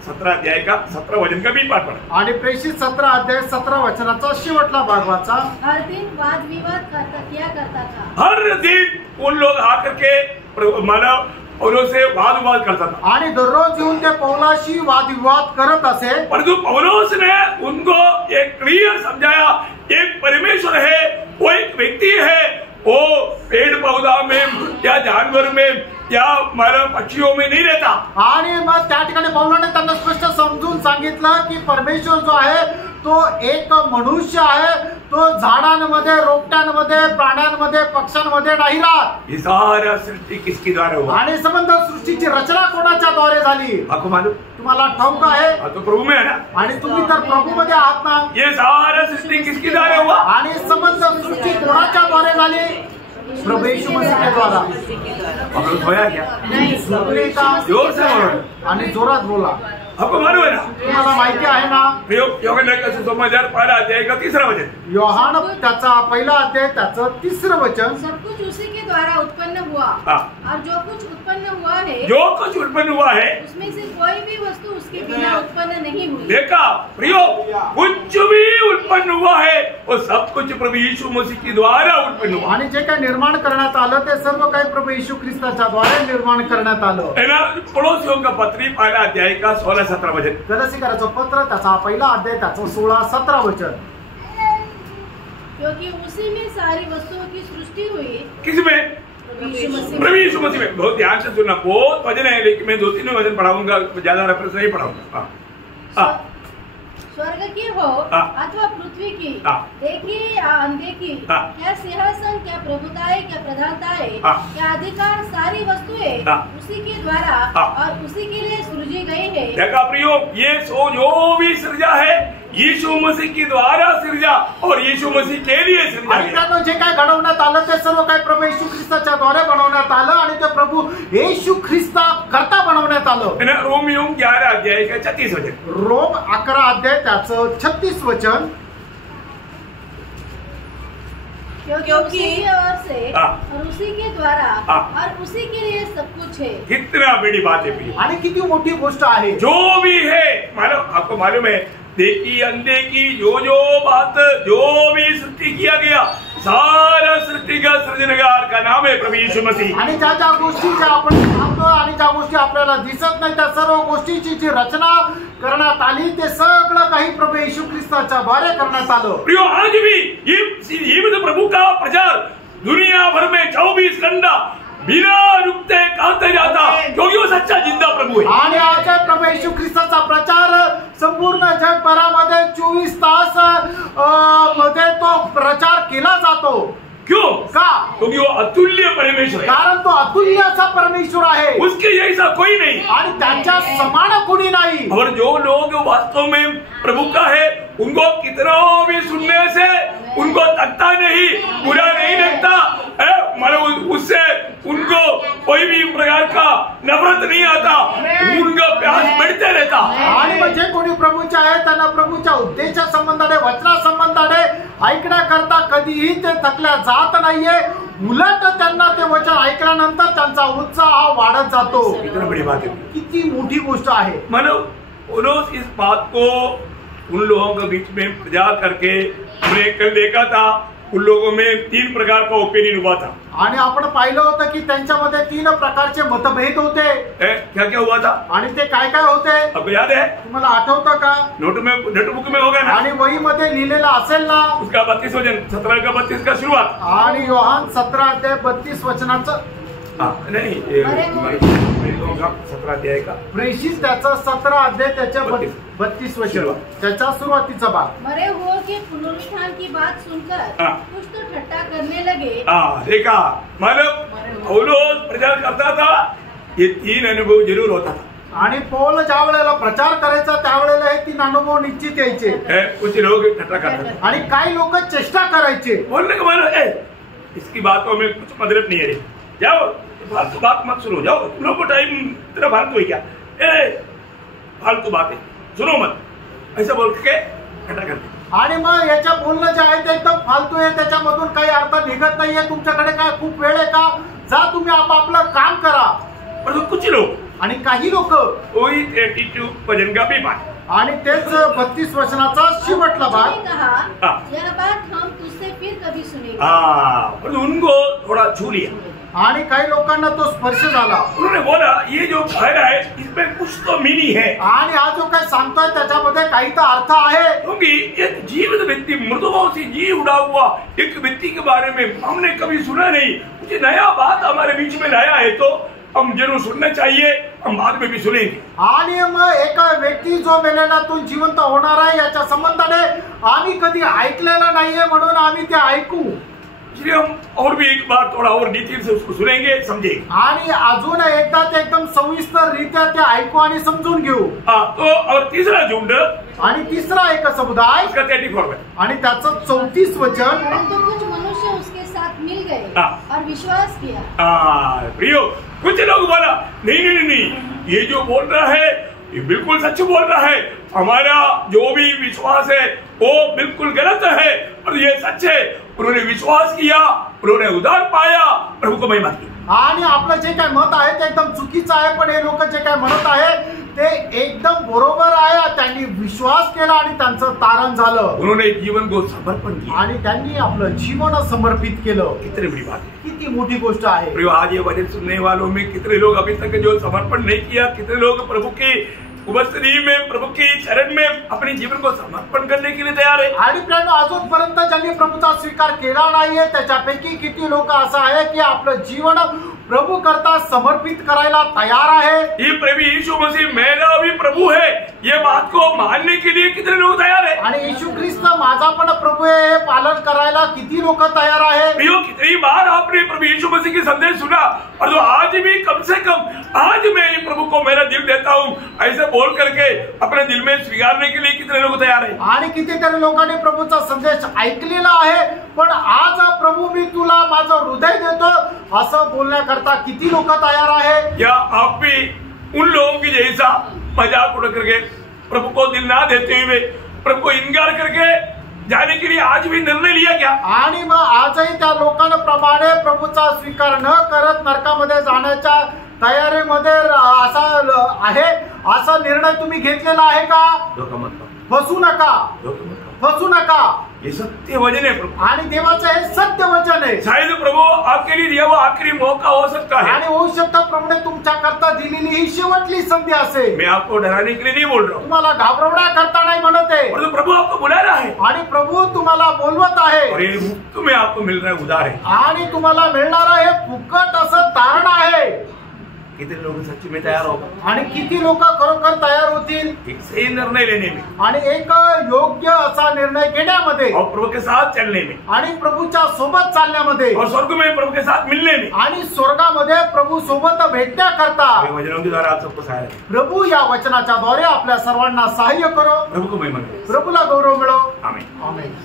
17 अध्याय का 17 वचन का भी पाठ पढ़ा. आणि प्रेषित 17 अध्याय 17 वचनाचा शेवटला भाग वाचा. हर दिन वाद विवाद किया करता था. हर दिन उन लोग आकर के मानव पौलोस से वाद विवाद करता था. आणि दररोज येऊन ते पौलाशी वादविवाद करत असे. परंतु पौलोस ने उनको एक क्लियर समझाया, एक परमेश्वर है, वो एक व्यक्ति है, वो पेड़ पौधा में या जानवर में या मानव पक्षियों में नहीं रहता. आणि मग त्या ठिकाणी पौलाने त्यांना स्पष्ट समजून सांगितलं की परमेश्वर जो आहे तो एक मनुष्य आहे, तो झाडांमध्ये, रोपट्यांमध्ये, प्राण्यांमध्ये, पक्ष्यांमध्ये नाही राहत. ये सारा सृष्टि किसके द्वारा हुआ? आणि संबंध सृष्टीची रचना कोणाच्या द्वारे झाली? आपको मालूम? तुम्हाला ठाऊक आहे? तो प्रभु में है ना. आणि तुम्ही तर प्रभू मध्ये आहात ना. ये सारा सृष्टि किसके द्वारा हुआ? आणि संबंध सृष्टी कोणाच्या द्वारे झाली? प्रभु यीशु मसीह द्वारा. पौलुस होया क्या? झोपले का? जोर से बोलो. आणि जोरात बोला. आपको मालूम है ना? तुम्हाला माहिती आहे ना? यूहन्ना का सुसमाचार पहला अध्याय का 3रा वचन. योहान त्याचा पहिला अध्याय त्याचं 3रं वचन. सब कुछ उसी के द्वारा उत्पन्न हुआ और जो कुछ उत्पन्न हुआ है, जो कुछ उत्पन्न हुआ है उसमें से कोई भी वस्तु उसके बिना उत्पन्न नहीं हुई. देखा प्रियो, कुछ भी उत्पन्न हुआ है वो सब कुछ प्रभु यीशु मसीह के द्वारा उत्पन्न हुआ. आणि जे काही निर्माण करण्यात आलं ते सर्व काही प्रभू येशू ख्रिस्ताच्या द्वारे निर्माण करण्यात आलं. है ना. पड़ोसियों का पत्री पहला अध्याय का 16-17 वचन. गलतीकराचं पत्र त्याचा पहिला अध्याय त्याचं 16-17 वचन. क्योंकि उसी में सारी वस्तुओं की सृष्टि हुई. किसमें? प्रभु यीशु मसीह में. बहुत ध्यान से सुनना, बहुत वचन है लेकिन मैं 2-3 वचन पढ़ाऊंगा, ज्यादा रेफरेंस नहीं पढ़ाऊंगा. स्वर्ग की हो अथवा पृथ्वी की, देखी या अनदेखी, क्या सिंहासन, क्या प्रभुताएं, क्या प्रधानताएं, क्या अधिकार, सारी वस्तुएं उसी के द्वारा और उसी के लिए सृजी गई है. देखा प्रियो, ये जो भी सृजा है यीशु मसीह के द्वारा सृजा और यीशु मसीह के लिए सृजा. आणि त्यानं जे काय घडवण्यात आलं ते सर्व काही प्रभू येशू ख्रिस्ताच्या द्वारे बनवण्यात आलं आणि ते प्रभू येशू ख्रिस्ता करता बनवण्यात आलं. रोमियो 11 अध्याय का 36 वचन. रोम 11 अध्याय त्याचं 36 वचन. क्योंकि उसी की ओर से और उसी के द्वारा और उसी के लिए सब कुछ है. कितना बड़ी बात है प्रियो. आणि किती मोठी गोष्ट आहे. जो भी है मालूम, आपको मालूम है, देखी अनदेखी जो बात जो भी सृष्टि किया गया, सारा सृष्टि का सृजनगार का नाम है प्रभु यीशु मसीह. आणि ज्या ज्या गोष्टी ज्या आपण पाहतो आणि ज्या गोष्टी आपल्याला दिसत नाही त्या सर्व गोष्टीची जी रचना करण्यात आली ते सगळं काही प्रभू येशू ख्रिस्ताच्या द्वारे करण्यात आलं. प्रियो, आज भी ये प्रभु का प्रचार दुनिया भर में 24 घंटा बिना रुकते करते जाता, क्योंकि वो सच्चा जिंदा प्रभु है. आणि आज प्रभू येशू ख्रिस्ताचा प्रचार संपूर्ण जगभरामध्ये 24 तास मध्ये तो प्रचार केला जातो. क्यों? का? क्योंकि वो अतुल्य परमेश्वर है. कारण तो अतुल्याचा परमेश्वर आहे. उसके जैसा कोई नहीं आणि त्याच्या समान कोणी नाही. और जो लोग वास्तव में प्रभु का है उनको कितना भी सुनने से उनको तकता नहीं, बुरा नहीं लगता, मतलब उससे उनको कोई भी प्रकार का नफरत नहीं आता, उनका प्यास बढ़ते रहता. आणि म्हणजे कोणी प्रभूचे आहे त्यांना प्रभूच्या उद्देशा संबंधाने, वचना संबंधाने ऐकण्याकरता कधीही ते थकल्या जात नाहीये. उलट त्यांना ते वचन ऐकल्यानंतर त्यांचा उत्साह वाढत जातो. कितना बड़ी बात है. किती मोठी गोष्ट आहे. मतलब पौलुस इस बात को उन लोगों के बीच में प्रचार करके हमने कल देखा था उन लोगों में 3 प्रकार का ओपिनियन हुआ था। आणि आपण पाहिलं होतं की त्यांच्यामध्ये 3 प्रकारचे मतभेद होते। क्या क्या हुआ था आणि ते काय काय होते आपको याद है? तुम्हाला आठवतं का? नोटबुक में होगा ना? आणि वही मध्ये लिहिलेलं असेल ना? उसका 32 वचन 17 का 32 का शुरुआत आणि योहान 17 अध्याय 32 वचनाचं नहीं 17 अध्याय का प्रेषित त्याचा 17 अध्याय त्याच्या 32 वचन त्याच्या सुरुवातीचा भाग। मरे हुओं के पुनरुत्थान की बात सुनकर कुछ तो ठट्टा करने लगे। देखा मतलब पौलुस प्रचार करता था, ये 3 अनुभव जरूर होता था। आणि पौल ज्या वेळेला प्रचार करायचा त्यावेळेला हे 3 अनुभव निश्चित यायचे। कुछ लोग ठट्टा करते आणि काही लोक चेष्टा करायचे, बोलने का मतलब इसकी बातों में कुछ मतलब नहीं है रे, जाओ फालतू बात मत सुनो, जाओ तुम लोग को टाइम तेरा फालतू है क्या, फालतू बातें सुनो मत, ऐसा बोल के ठट्टा करते। आणि मग याच्या बोलणं जे आहे ते एकदम फालतू आहे, त्याच्यामधून काही अर्थ निघत नाहीये, तुमच्याकडे काय खूप वेळ आहे का, जा तुम्ही आपापलं काम करा। परंतु कुछ लोग आणि काही लोक वही 32 वचन का भी बात आणि तेच 32 वचनाचा शेवटला भाग कहा, यह बात हम तुझसे फिर कभी सुनेंगे। परंतु उनको थोड़ा छू लिया आणि काही लोकांना तो स्पर्श झाला। उन्होंने बोला ये जो कह रहा है इसमें कुछ तो मीनिंग है, आणि हा जो काय सांगतोय त्याच्यामध्ये काही तर अर्थ आहे, क्योंकि एक जीवित व्यक्ति मृतकों से जी उड़ा हुआ एक व्यक्ति के बारे में हमने कभी सुना नहीं, कुछ नया बात हमारे बीच में लाया है तो हम जरूर सुनना चाहिए, हम बाद में भी सुनेंगे। आणि मग एक व्यक्ती जो मेलेल्यातून जिवंत होणार आहे याच्या संबंधाने आम्ही कधी ऐकलेलं नाहीये म्हणून आम्ही ते ऐकू, इसलिए हम और भी एक बार थोड़ा और डिटेल से उसको सुनेंगे समझेंगे आणि अजून एकदा ते एकदम सविस्तर रीत्या ते ऐकू आणि समजून घेऊ। तो और तीसरा झुंड आणि तिसरा एक समुदाय उसका 34 आणि त्याचं 34 वचन, परंतु कुछ मनुष्य उसके साथ मिल गए और विश्वास किया। प्रियो कुछ लोग बोला नहीं नहीं नहीं ये जो बोल रहा है ये बिल्कुल सच बोल रहा है, हमारा जो भी विश्वास है वो बिल्कुल गलत है और ये सच है। उन्होंने विश्वास किया, उन्होंने उद्धार पाया, प्रभु को महिमा की। आणि आपलं जे काय मत आहे ते एकदम चुकीचं आहे, पण हे लोक जे काय म्हणत आहे ते एकदम बरोबर आहे, त्यांनी विश्वास केला आणि त्यांचं तारण झालं, उन्होंने जीवन को समर्पण किया आणि त्यांनी आपलं जीवन समर्पित केलं। कितनी बड़ी बात है, किती मोठी गोष्ट आहे। प्रियो आज ये वचन सुनने वालों में कितने लोग अभी तक जो समर्पण नहीं किया, कितने लोग प्रभु की उपस्थिति में प्रभु की चरण में अपने जीवन को समर्पण करने के लिए तैयार है। आणि प्रियांनो अजूनपर्यंत ज्यांनी प्रभूचा स्वीकार केला नाहीये त्याच्यापैकी किती लोक असं आहे की आपलं जीवन प्रभु करता समर्पित करायला तयार आहे। ये प्रभु यीशु मसीह मेरा भी प्रभु है, ये बात को मानने के लिए कितने लोग तैयार है। आणि यीशु ख्रिस्त माझा पण प्रभु आहे हे पालन करायला किती लोक तयार आहे। प्रियो कितनी बार आपने प्रभु यीशु मसीह की संदेश सुना और जो आज भी कम से कम आज मैं प्रभु को मेरा दिल देता हूँ ऐसे बोल करके अपने दिल में स्वीकारने के लिए कितने लोग तैयार है। आणि कितीतरी लोकांनी प्रभूचा संदेश ऐकलेला आहे, पण आज प्रभु मी तुला माझं हृदय देतो असं बोलण्याकरता किती लोक तयार आहे। या आप भी उन लोगों की जैसा मजाक उड़ा करके प्रभु को दिल ना देते हुए प्रभु को इनकार करके जाने के लिए आज भी निर्णय लिया क्या? आणि मग आजही त्या लोकांप्रमाणे प्रभूचा स्वीकार न करत नरकामध्ये जाण्याच्या तयारीमध्ये असा निर्णय तुम्ही घेतलेला आहे का? फसू नका, फसू नका, ये सत्य वचन है प्रभु, आणि देवाचं हे सत्य वचन आहे। शायद प्रभु आपके लिए दिया हुआ आखिरी मौका हो सकता है, आणि होऊ शकतं प्रभूने तुमच्या करता दिलेली ही शेवटली संधी असेल। मैं आपको डराने के लिए नहीं बोल रहा हूँ, तुम्हाला घाबरवण्याकरता नाही म्हणत आहे, और तो प्रभु आपको बुला रहा है आणि प्रभू तुम्हाला बोलवत आहे, और ये मुफ्त में आपको मिल रहा है, उधार है। आणि तुम्हाला मिळणार हे फुकट असं तारण आहे। कितने लोग सच में तैयार होगा आणि किती लोक खरोखर तयार होतील एक सही निर्णय लेने में, आणि एक योग्य असा निर्णय घेण्यामध्ये, और प्रभु के साथ चलने में, आणि प्रभूच्या सोबत चालण्यामध्ये, और स्वर्ग में प्रभु के साथ मिलने में, आणि स्वर्गामध्ये प्रभू सोबत भेटण्याकरता ये वचनों के द्वारा आप सबको सहायता करें। प्रभू या वचनाच्या द्वारे आपल्या सर्वांना सहाय्य करो। प्रभु को महिमा करें। प्रभूला गौरव मिळो। आमीन। आमेन।